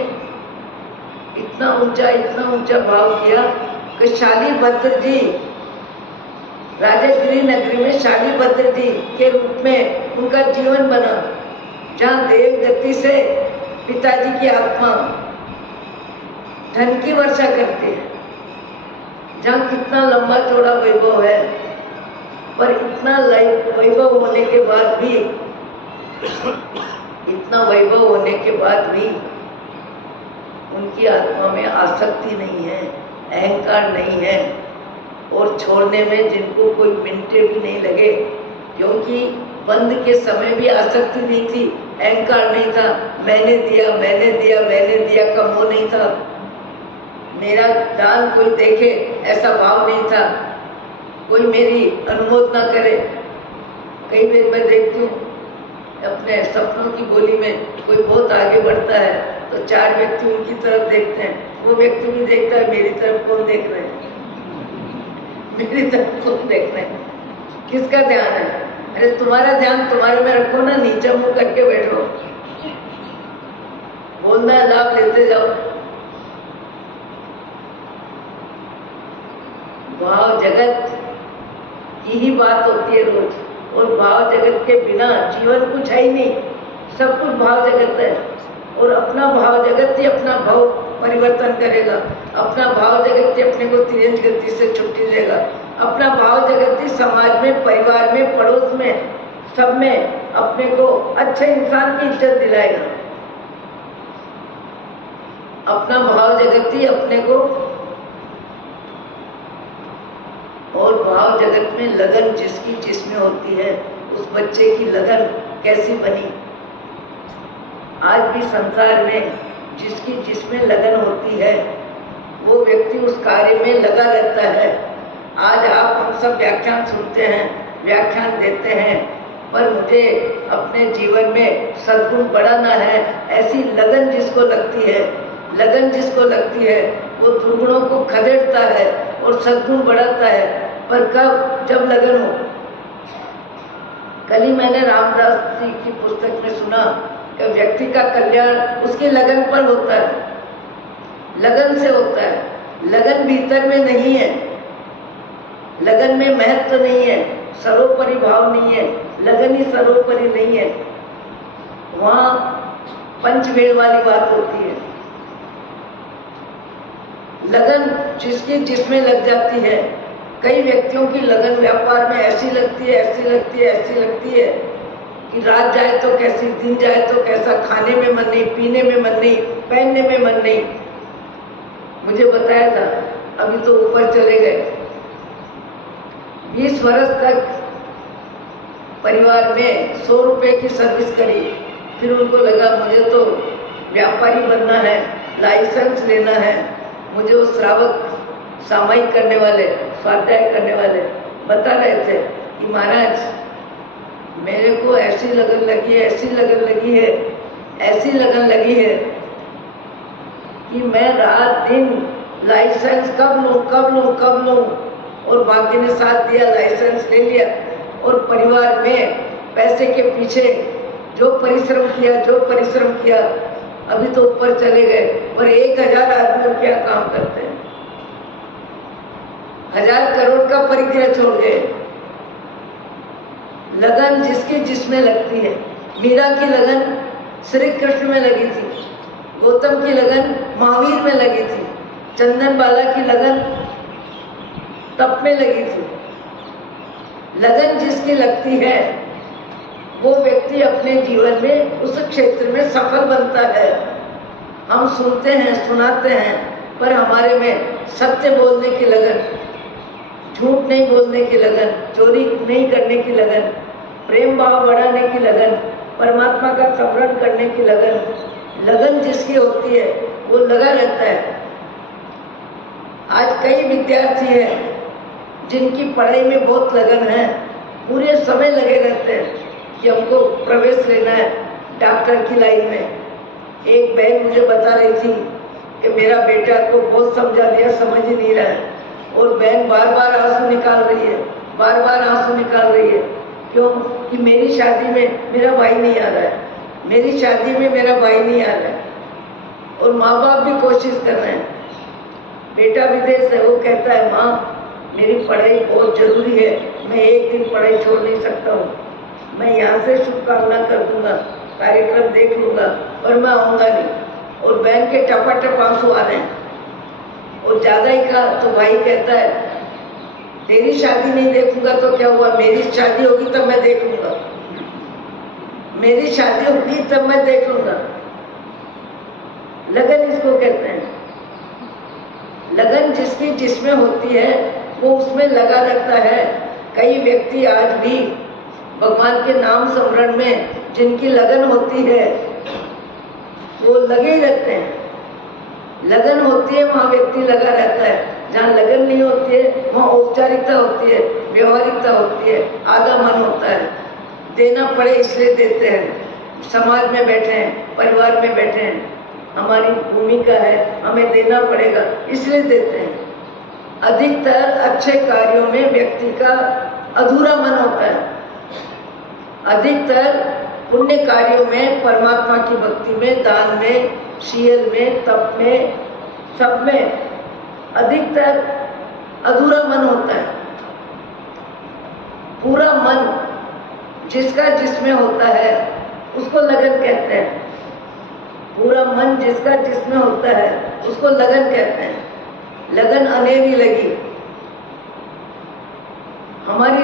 इतना ऊंचा भाव किया कि शालीभद्र जी, राजगिरी नगरी में शालीभद्र जी के रूप में उनका जीवन बना, जहाँ देव गति से पिताजी की आत्मा धन की वर्षा करती है, जहाँ कितना लंबा चौड़ा वैभव है, पर इतना वैभव होने के बाद भी, इतना वैभव होने के बाद भी उनकी आत्मा में आसक्ति नहीं है, अहंकार नहीं है, और छोड़ने में जिनको कोई मिनटे भी नहीं लगे, क्योंकि बंद के समय भी आसक्ति नहीं थी, अहंकार नहीं था। मैंने दिया का मोह नहीं था। मेरा दान कोई देखे ऐसा भाव नहीं था। कोई मेरी अनुमोदना करे। कई बार मैं देखती हूँ अपने सपनों की गोली में कोई बहुत आगे बढ़ता है तो 4 व्यक्ति उनकी तरफ देखते हैं। वो व्यक्ति भी देखता है मेरी तरफ कौन देख रहे हैं, मेरी तरफ कौन देख रहे हैं, किसका ध्यान है? अरे तुम्हारा ध्यान तुम्हारे में रखो ना, नीचे मुंह करके बैठो, बोलना है लाभ लेते जाओ। भाव जगत की ही बात होती है रोज, और भाव जगत के बिना जीवन कुछ है ही नहीं। सब कुछ भाव जगत है, और अपना भाव जगत ही अपना भाव परिवर्तन करेगा। अपना भाव जगत ही अपने को तिरंज गति से छुट्टी देगा। अपना भाव जगत ही समाज में, परिवार में, पड़ोस में, सब में अपने को अच्छे इंसान की इज्जत दिलाएगा। अपना भाव जगत ही अपने को, और भाव जगत में लगन जिसकी जिसमें होती है, उस बच्चे की लगन कैसी बनी। आज भी संसार में जिसकी जिसमें लगन होती है वो व्यक्ति उस कार्य में लगा रहता है। आज आप हम सब व्याख्यान सुनते हैं, व्याख्यान देते हैं, पर मुझे अपने जीवन में सद्गुण बढ़ाना है, ऐसी लगन जिसको लगती है, लगन जिसको लगती है वो दुर्गुणों को खदेड़ता है और सद्गुण बढ़ाता है। पर कब? जब लगन हो। कल ही मैंने रामदास जी की पुस्तक में सुना कि व्यक्ति का कल्याण उसकी लगन पर होता है, लगन से होता है। लगन भीतर में नहीं है, लगन में महत्व नहीं है, सर्वोपरि भाव नहीं है, लगन ही सर्वोपरि नहीं है। वहाँ पंचमेल वाली बात होती है। लगन जिसकी जिसमें लग जाती है कई व्यक्तियों की लगन व्यापार में ऐसी लगती है, ऐसी लगती है, ऐसी लगती है कि रात जाए तो कैसी, दिन जाए तो कैसा, खाने में मन नहीं, पीने में मन नहीं, पहनने में मन नहीं। मुझे बताया था, अभी तो ऊपर चले गए। 20 वर्ष तक परिवार में 100 रुपए की सर्विस करी, फिर उनको लगा मुझे तो व्यापारी बनना है, लाइसेंस लेना है। मुझे वो श्रावक सामायिक करने वाले, स्वाध्याय करने वाले बता रहे थे कि महाराज मेरे को ऐसी लगन लगी है, ऐसी लगन लगी है, ऐसी लगन लगी है कि मैं रात दिन लाइसेंस कब लूं, कब लूं, कब लूं। और बाकी ने साथ दिया, लाइसेंस ले लिया और परिवार में पैसे के पीछे जो परिश्रम किया, अभी तो ऊपर चले गए। और 1000 आदमी क्या काम करते हैं, 1000 करोड़ का परिग्रह छोड़ गए। लगन जिसकी जिसमें लगती है। मीरा की लगन श्री कृष्ण में लगी थी, गौतम की लगन महावीर में लगी थी, चंदन बाला की लगन तप में लगी थी। लगन जिसकी लगती है वो व्यक्ति अपने जीवन में उस क्षेत्र में सफल बनता है। हम सुनते हैं, सुनाते हैं, पर हमारे में सत्य बोलने की लगन, झूठ नहीं बोलने की लगन, चोरी नहीं करने की लगन, प्रेम भाव बढ़ाने की लगन, परमात्मा का स्मरण करने की लगन जिसकी होती है वो लगा रहता है। आज कई विद्यार्थी हैं जिनकी पढ़ाई में बहुत लगन है, पूरे समय लगे रहते हैं कि हमको प्रवेश लेना है डॉक्टर की लाइन में। एक बहन मुझे बता रही थी कि मेरा बेटा को बहुत समझा दिया, समझ ही नहीं रहा है। और बहन बार बार आंसू निकाल रही है, बार बार आंसू निकाल रही है। क्यों? कि मेरी शादी में मेरा भाई नहीं आ रहा है, मेरी शादी में मेरा भाई नहीं आ रहा है। और माँ बाप भी कोशिश कर रहे हैं। बेटा विदेश है, वो कहता है माँ मेरी पढ़ाई बहुत जरूरी है, मैं एक दिन पढ़ाई छोड़ नहीं सकता हूँ, मैं यहाँ से शुभकामना कर दूंगा, कार्यक्रम देख लूंगा, और मैं आऊँगा नहीं। और बहन के टपाटप आंसू आ रहे हैं। और ज्यादा ही कहा तो भाई कहता है तेरी शादी नहीं देखूंगा तो क्या हुआ, मेरी शादी होगी तब मैं देख लूंगा, मेरी शादी होगी तब मैं देख लूंगा। लगन इसको कहते हैं। लगन जिसकी जिसमें होती है वो उसमें लगा रहता है। कई व्यक्ति आज भी भगवान के नाम स्मरण में जिनकी लगन होती है वो लगे ही रहते हैं। लगन होती है वहाँ व्यक्ति लगा रहता है। जहाँ लगन नहीं होती है वहाँ औपचारिकता होती है, व्यवहारिकता होती है, आधा मन होता है। देना पड़े इसलिए देते हैं। समाज में बैठे हैं, परिवार में बैठे हैं, हमारी भूमिका है, हमें देना पड़ेगा इसलिए देते हैं। अधिकतर अच्छे कार्यों में व्यक्ति का अधूरा मन होता है। अधिकतर पुण्य कार्यों में, परमात्मा की भक्ति में, दान में, शील में, तप में, सब में अधिकतर अधूरा मन होता है। पूरा मन जिसका जिसमें होता है उसको लगन कहते हैं। पूरा मन जिसका जिसमें होता है उसको लगन कहते हैं। लगन अनेरी लगी। हमारी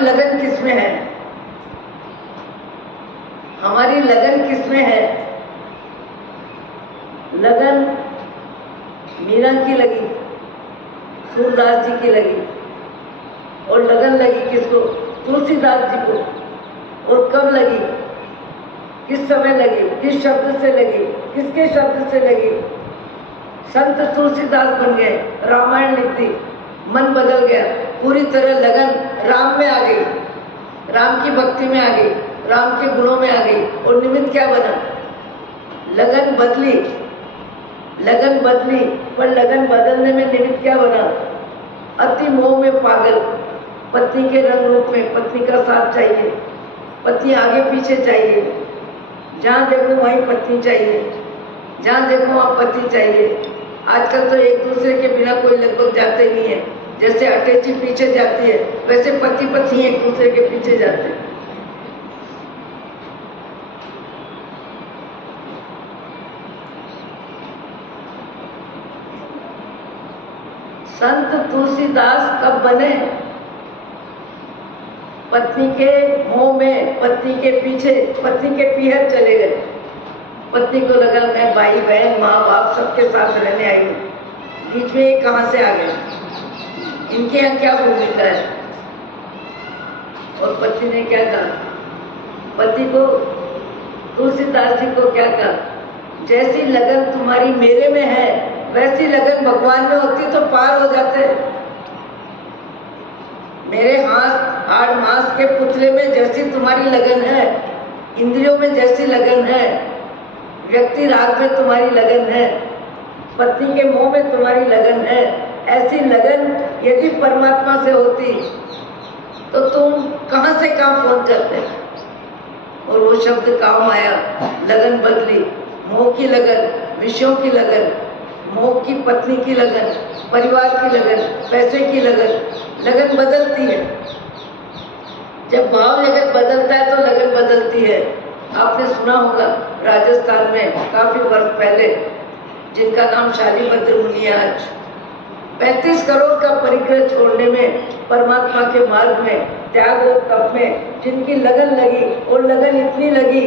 लगन किसमें है? हमारी लगन किसमें है? लगन मीरा की लगी, सूरदास जी की लगी। और लगन लगी किसको? तुलसीदास जी को। और कब लगी? किस समय लगी? किस शब्द से लगी? किसके शब्द से लगी? संत तुलसीदास बन गए, रामायण लिख दी, मन बदल गया, पूरी तरह लगन राम में आ गई, राम की भक्ति में आ गई, राम के गुणों में आ गई। और निमित्त क्या बना? लगन बदली, लगन बदली। पर लगन बदलने में निमित्त क्या बना? अति मोह में पागल, पत्नी के रंग रूप में पत्नी का साथ चाहिए, पत्नी आगे पीछे चाहिए, जहाँ देखो वहीं पत्नी चाहिए, जहाँ देखो वहाँ पति चाहिए। आजकल तो एक दूसरे के बिना कोई लगभग जाते नहीं है। जैसे अटैची पीछे जाती है वैसे पति पत्नी एक दूसरे के पीछे जाते हैं। संत तुलसीदास कब बने? पत्नी के मोह में, पत्नी के पीछे, पत्नी के पीहर चले गए। पत्नी को लगा मैं भाई बहन माँ बाप सबके साथ रहने आई हूँ, बीच में ये कहाँ से आ गए, इनके यहाँ क्या भूमिका है? और पत्नी ने क्या कहा? पति को, तुलसीदास जी को क्या कहा? जैसी लगन तुम्हारी मेरे में है वैसी लगन भगवान में होती तो पार हो जाते। मेरे हाड़ मांस के पुतले में जैसी तुम्हारी लगन है, इंद्रियों में जैसी लगन है, व्यक्ति राग में तुम्हारी लगन है, पत्नी के मोह में तुम्हारी लगन है, ऐसी लगन यदि परमात्मा से होती तो तुम कहां से कहां पहुंच जाते। और वो शब्द काम आया, लगन बदली, मोह की लगन, विषयों की लगन, मोह की पत्नी की लगन, परिवार की लगन, पैसे की लगन, लगन बदलती है। जब भाव लगन बदलता है तो लगन बदलती है। आपने सुना होगा राजस्थान में काफी वर्ष पहले, जिनका नाम शालीभद्र मुनि है, आज 35 करोड़ का परिग्रह छोड़ने में, परमात्मा के मार्ग में, त्याग और तप में जिनकी लगन लगी, और लगन इतनी लगी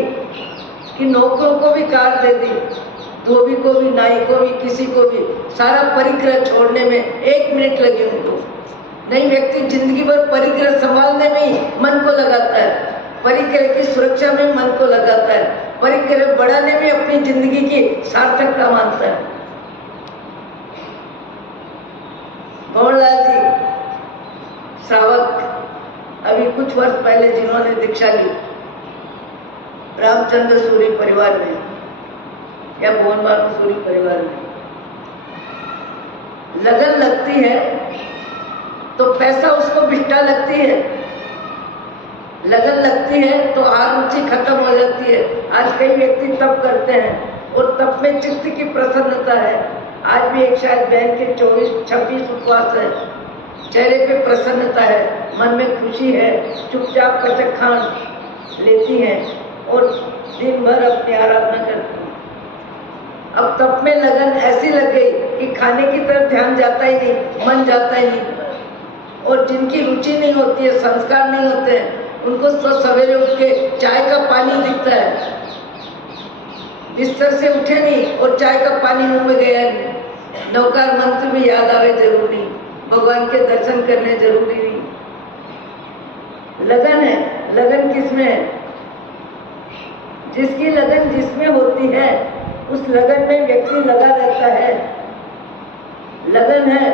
कि नौकरों को भी काट दे दी, धोबी को भी, नाई को भी, किसी को भी, सारा परिग्रह छोड़ने में 1 मिनट लगी उनको। नहीं, व्यक्ति जिंदगी भर परिग्रह संभालने में ही मन को लगाता है, परिग्रह की सुरक्षा में मन को लगाता है, परिग्रह बढ़ाने में अपनी जिंदगी की सार्थकता मानता है। भंवरलाल जी श्रावक अभी कुछ वर्ष पहले जिन्होंने दीक्षा ली रामचंद्र सूरी परिवार में या भुवन बाबू सूरी परिवार में, लगन लगती है तो पैसा उसको बिट्टा लगती है, लगन लगती है तो आरुचि खत्म हो जाती है। आज कई व्यक्ति तप करते हैं और तप में चित्त की प्रसन्नता है। आज भी एक शायद बहन के 24-26 उपवास है, चेहरे पे प्रसन्नता है, मन में खुशी है, चुपचाप कचक खान लेती हैं और दिन भर अपनी आराधना करती हैं। अब तप में लगन ऐसी लग गई कि खाने की तरफ ध्यान जाता ही नहीं, मन जाता ही नहीं। और जिनकी रुचि नहीं होती है, संस्कार नहीं होते हैं, उनको तो सवेरे उठ के चाय का पानी दिखता है, बिस्तर से उठे नहीं और चाय का पानी मुंह में गया नहीं, नौकार मंत्र भी याद आवे जरूरी, भगवान के दर्शन करने जरूरी नहीं। लगन है, लगन किसमें है? जिसकी लगन जिसमें होती है उस लगन में व्यक्ति लगा रहता है। लगन है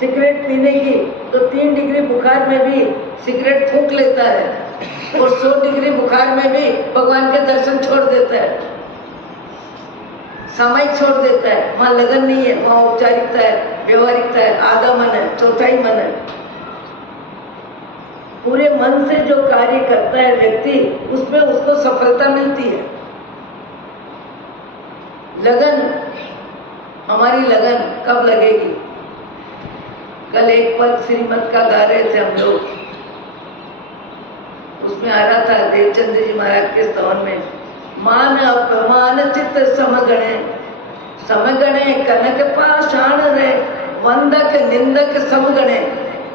सिगरेट पीने की तो 3 डिग्री बुखार में भी सिगरेट फूंक लेता है और 100 डिग्री बुखार में भी भगवान के दर्शन छोड़ देता है, सामायिक छोड़ देता है। वहां लगन नहीं है, वहां औपचारिकता है, व्यवहारिकता है, आधा मन है, चौथाई मन है। पूरे मन से जो कार्य करता है व्यक्ति, उसमें उसको सफलता मिलती है। लगन, हमारी लगन कब लगेगी? कल एक पद श्रीमद का गा रहे थे हम लोग, उसमें आ रहा था देवचंद जी महाराज के स्तवन में, मान अपमान चित्त समगणे, समगणे कनक पाषाण रे, वंदक निंदक समगणे,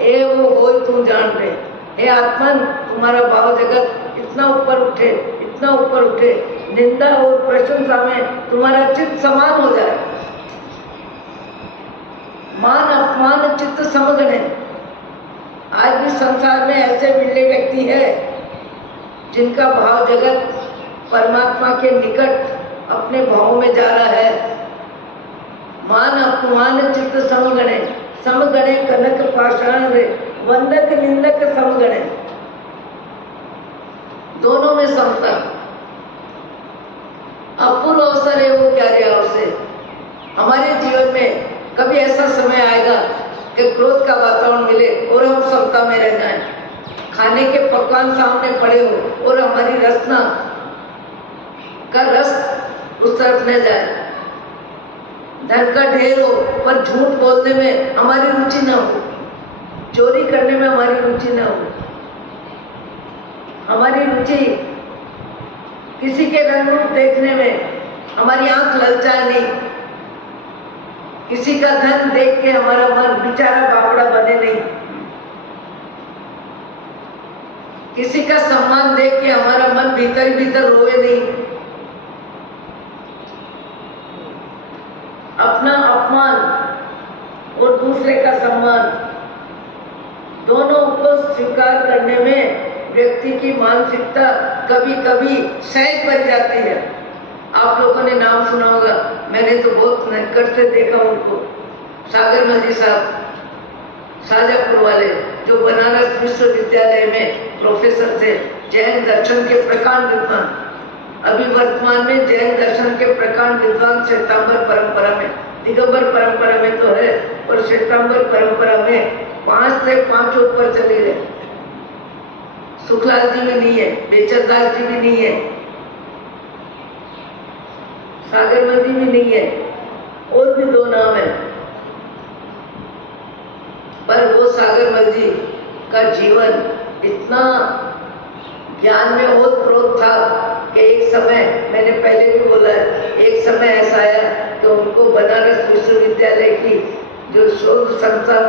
ए वो होय तू जान रे। हे आत्मन, तुम्हारा भाव जगत इतना ऊपर उठे, इतना ऊपर उठे, निंदा और प्रशंसा में तुम्हारा चित्त समान हो जाए। मान अपमान चित्त समगणे। आज भी संसार में ऐसे बिल्ले व्यक्ति है जिनका भाव जगत परमात्मा के निकट अपने भाव में जा रहा है। मान अपमान चित्त समगणे, समगणे कनक पाषाण रे, वंदक निंदक समगणे। दोनों में समता। अपूर्व अवसर है वो प्यारे अवसर। हमारे जीवन में कभी ऐसा समय आएगा कि क्रोध का वातावरण मिले और हम समता में रह जाएं, खाने के पकवान सामने पड़े हो और हमारी रसना का रस उस तरफ न जाए, धन का ढेर हो पर झूठ बोलने में हमारी रुचि न हो, चोरी करने में हमारी रुचि न हो, हमारी रुचि किसी के रंग रूप देखने में हमारी आंख ललचाए नहीं, किसी का धन देख के हमारा मन बेचारा बावड़ा बने नहीं, किसी का सम्मान देख के हमारा मन भीतर ही भीतर रोए नहीं। अपना अपमान और दूसरे का सम्मान दोनों को स्वीकार करने में व्यक्ति की मानसिकता कभी कभी सहज बन जाती है। आप लोगों ने नाम सुना होगा, मैंने तो बहुत निकट से देखा उनको, सागरमल जी साहब, शाजापुर वाले, जो बनारस विश्वविद्यालय में प्रोफेसर थे, जैन दर्शन के प्रकांड विद्वान। अभी वर्तमान में जैन दर्शन के प्रकांड विद्वान श्वेतांबर परंपरा में, दिगंबर परंपरा में तो है, और श्वेतांबर परंपरा में 5 से 5 ऊपर चले गए। सुखलाल जी भी नहीं है, बेचरदास जी भी नहीं है, सागरमल जी भी नहीं है, और भी 2 नाम है। पर वो सागरमल जी का जीवन इतना ज्ञान में ओतप्रोत था कि एक समय, मैंने पहले भी बोला है, एक समय ऐसा आया कि उनको बनारस विश्वविद्यालय की जो शोध संस्था,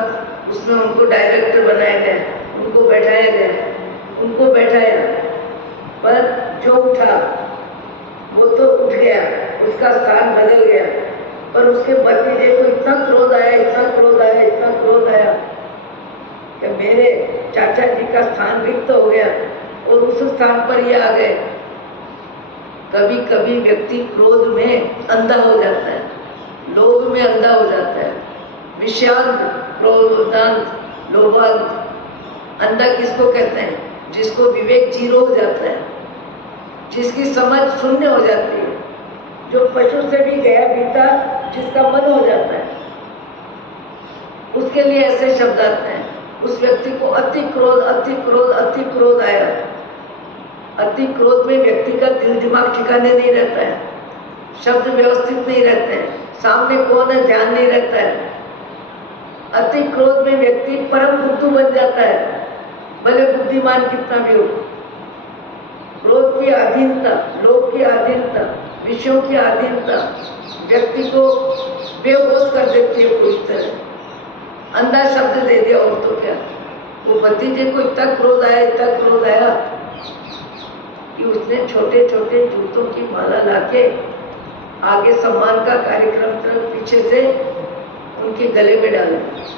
उसमें उनको डायरेक्टर बनाया गया, उनको बैठाया गया, उनको बैठाया, पर जो उठा वो तो उठ गया, उसका स्थान बदल गया। पर उसके भतीजे को इतना क्रोध आया, इतना क्रोध आया, इतना क्रोध आया कि मेरे चाचा जी का स्थान रिक्त हो गया और उस स्थान पर ये आ गए। कभी कभी व्यक्ति क्रोध में अंधा हो जाता है, लोभ में अंधा हो जाता है, विषांत, क्रोधांत, लोभांत। अंधा किसको कहते हैं? जिसको विवेक जीरो हो जाता है, जिसकी समझ शून्य हो जाती है, जो पशु से भी गया बीता जिसका मन हो जाता है, उसके लिए ऐसे शब्द आते हैं। उस व्यक्ति को अति क्रोध, अति क्रोध, अति क्रोध आया। अति क्रोध में व्यक्ति का दिल दिमाग ठिकाने नहीं रहता है, शब्द व्यवस्थित नहीं रहते हैं, सामने कौन है ध्यान नहीं रहता है। अति क्रोध में व्यक्ति परम बुद्धू बन जाता है, भले बुद्धिमान कितना भी हो। क्रोध की अधीनता, लोभ की अधीनता, विषयों की अधीनता व्यक्ति को बेहोश कर देती है पूरी तरह। अंधा शब्द दे दिया और तो क्या। वो भतीजे को इतना क्रोध आया, इतना क्रोध आया कि उसने छोटे छोटे जूतों की माला लाके आगे सम्मान का कार्यक्रम था, पीछे से उनके गले में डाल दिया।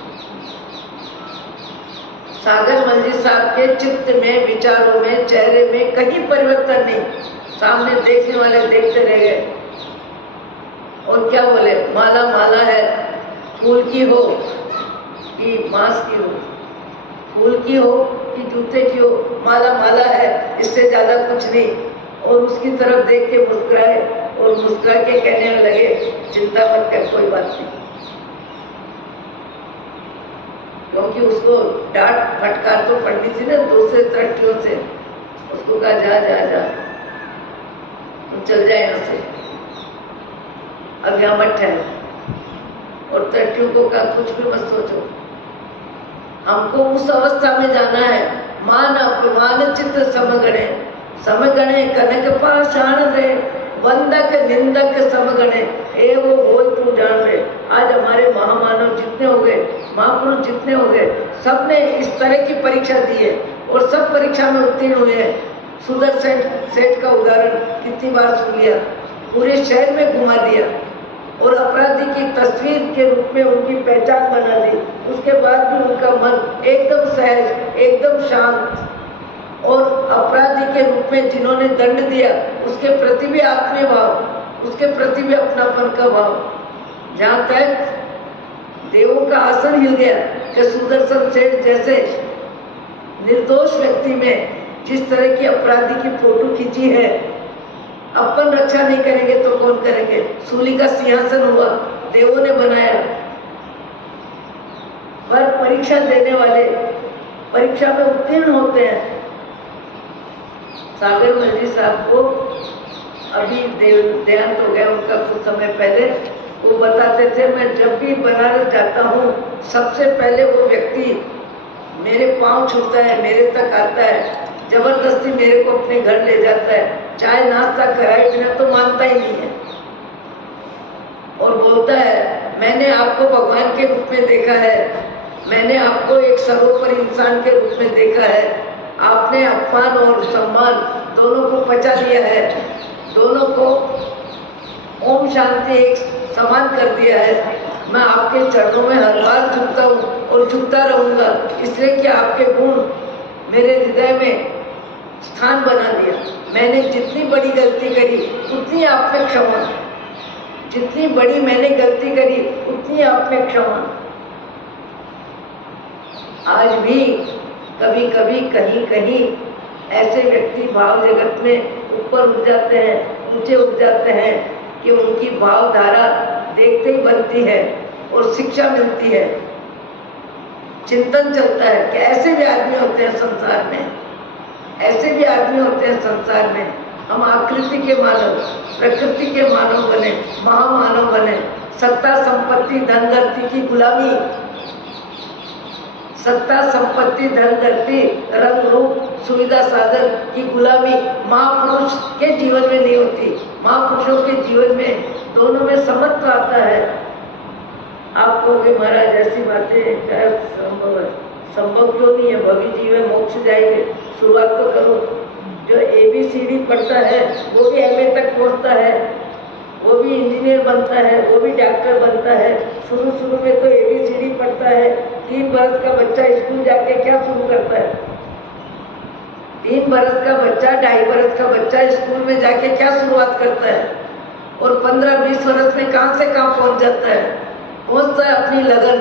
सागरमल जी साहब के चित्त में, विचारों में, चेहरे में कहीं परिवर्तन नहीं। सामने देखने वाले देखते रह गए। और क्या बोले, माला माला है, फूल की हो कि मांस की हो, फूल की हो कि जूते की हो, माला माला है, इससे ज्यादा कुछ नहीं। और उसकी तरफ देख के मुस्कुराए और मुस्कुरा के कहने लगे, चिंता मत कर, कोई बात नहीं। क्योंकि उसको डांट फटकार तो पड़नी थी ना दूसरे तृटियों से। उसको कहा जा जा जा, तुम चल जाए यहाँ से, अब यहाँ मत ठहरो। और तृटियों को कहा कुछ भी मत सोचो, हमको उस अवस्था में जाना है। मान अपमान चित्त समगणे, समगणे कनक पाषाण रे, वंदक निंदक समगणे, ए वो बोल तू जान रहे। आज हमारे महामानव जितने हो गए, महापुरुष जितने हो गए, सबने इस तरह की परीक्षा दी है और सब परीक्षा में उत्तीर्ण हुए हैं। सुदर्शन सेठ का उदाहरण कितनी बार सुन लिया, पूरे शहर में घुमा दिया और अपराधी की तस्वीर के रूप में उनकी पहचान बना दी। उसके बाद भी उनका मन एकदम सहज, एकदम शांत, और अपराधी के रूप में जिन्होंने दंड दिया उसके प्रति भी आत्मीय भाव, उसके प्रति भी अपनापन का भाव। जहां तक देवों का आसन हिल गया कि सुदर्शन सेठ जैसे निर्दोष व्यक्ति में जिस तरह की अपराधी की फोटो खींची है, अपन रक्षा नहीं करेंगे तो कौन करेंगे। सूली का सिंहासन हुआ, देवों ने बनाया, पर परीक्षा देने वाले परीक्षा में उत्तीर्ण होते हैं। सागरमल जी साहब को अभी देहांत हो गया उनका कुछ समय पहले। वो बताते थे, मैं जब भी बनारस जाता हूँ सबसे पहले वो व्यक्ति मेरे पांव छूता है, मेरे तक आता है, जबरदस्ती मेरे को अपने घर ले जाता है, चाय नाश्ता कराए बिना तो मानता ही नहीं है। और बोलता है मैंने आपको भगवान के रूप में देखा है, मैंने आपको एक सर्वोपरि इंसान के रूप में देखा है। आपने अपमान और सम्मान दोनों को पचा लिया है, दोनों को ओम शांति एक समान कर दिया है। मैं आपके चरणों में हर बार झुकता हूँ और झुकता रहूंगा, इसलिए कि आपके गुण मेरे हृदय में स्थान बना दिया। मैंने जितनी बड़ी गलती करी उतनी आप में क्षमा, जितनी बड़ी मैंने गलती करी उतनी आप में क्षमा। आज भी कभी कभी कहीं कहीं ऐसे व्यक्ति भाव जगत में ऊपर उठ जाते हैं, ऊंचे उठ जाते हैं कि उनकी भावधारा देखते ही बनती है और शिक्षा मिलती है, चिंतन चलता है कि ऐसे भी आदमी होते हैं संसार में, ऐसे भी आदमी होते हैं संसार में। हम आकृति के मानव, प्रकृति के मानव बने, महामानव बने, सत्ता संपत्ति धन धरती की गुलामी, सत्ता संपत्ति धन धरती रंग रूप सुविधा साधन की गुलामी महापुरुष के जीवन में नहीं होती। महापुरुषों के जीवन में दोनों में समत्व आता है। आप कहोगे महाराज ऐसी बातें क्या संभव है? संभव क्यों नहीं है? भवी जीवन मोक्ष जाएंगे, शुरुआत तो करो। जो ABCD पढ़ता है वो भी MA तक पहुंचता है, वो भी इंजीनियर बनता है, वो भी डॉक्टर बनता है। शुरू में तो ABCD पढ़ता है। 3 बरस का बच्चा स्कूल जाके क्या शुरू करता है? 3 बरस का बच्चा, 2.5 बरस का बच्चा स्कूल में जाके क्या शुरुआत करता है? और 15-20 बरस में कहाँ से कहाँ पहुंच जाता है? पहुंचता है अपनी लगन,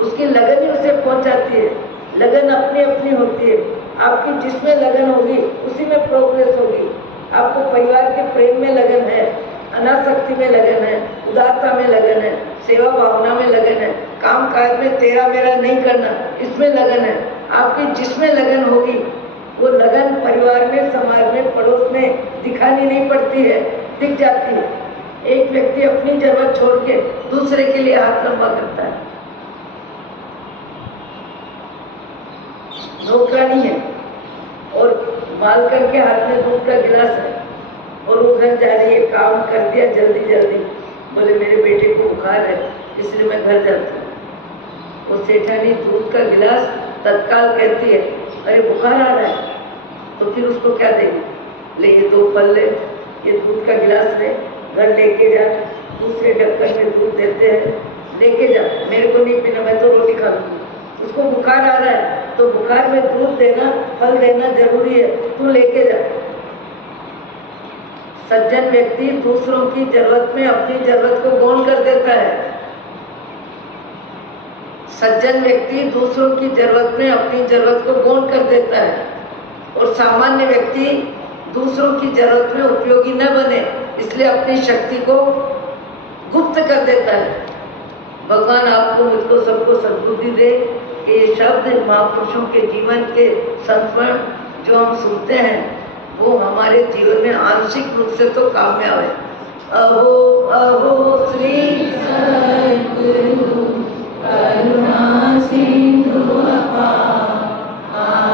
उसकी लगन ही उसे पहुंचाती है। लगन अपनी अपनी होती है। आपकी जिसमें लगन होगी उसी में प्रोग्रेस होगी। आपको परिवार के प्रेम में लगन है, अनासक्ति में लगन है, उदारता में लगन है, सेवा भावना में लगन है, काम काज में तेरा मेरा नहीं करना, इसमें लगन है। आपकी जिसमें लगन होगी वो लगन परिवार में, समाज में, पड़ोस में दिखानी नहीं पड़ती है, दिख जाती है। एक व्यक्ति अपनी जरूरत छोड़ के दूसरे के लिए हाथ लंबा करता है। नौकरानी है और मालकन के हाथ में दूध का गिलास है और वो घर जा रही है, काम कर दिया जल्दी जल्दी, बोले मेरे बेटे को बुखार है इसलिए मैं घर जाती हूँ। वो सेठानी दूध का गिलास तत्काल कहती है अरे बुखार आ रहा है, तो फिर उसको क्या देंगे? ले ये 2 फल ले, ये दूध का गिलास ले, घर लेके जा। दूसरे ढक्कन में दूध देते हैं, लेके जा, मेरे को नहीं पीना, मैं तो रोटी खा लूंगी। उसको बुखार आ रहा है तो बुखार में दूध देना, फल देना जरूरी है, तू लेके जा। सज्जन व्यक्ति दूसरों की जरूरत में अपनी जरूरत को गौण कर देता है। सज्जन व्यक्ति दूसरों की जरूरत में अपनी जरूरत को गौण कर देता है और सामान्य व्यक्ति दूसरों की जरूरत में उपयोगी न बने इसलिए अपनी शक्ति को गुप्त कर देता है। भगवान आपको मुझको सबको सद्बुद्धि दे कि ये शब्द महापुरुषों के जीवन के संस्मरण जो हम सुनते हैं वो हमारे जीवन में आंशिक रूप से तो काम में आवे। अहो अहो श्री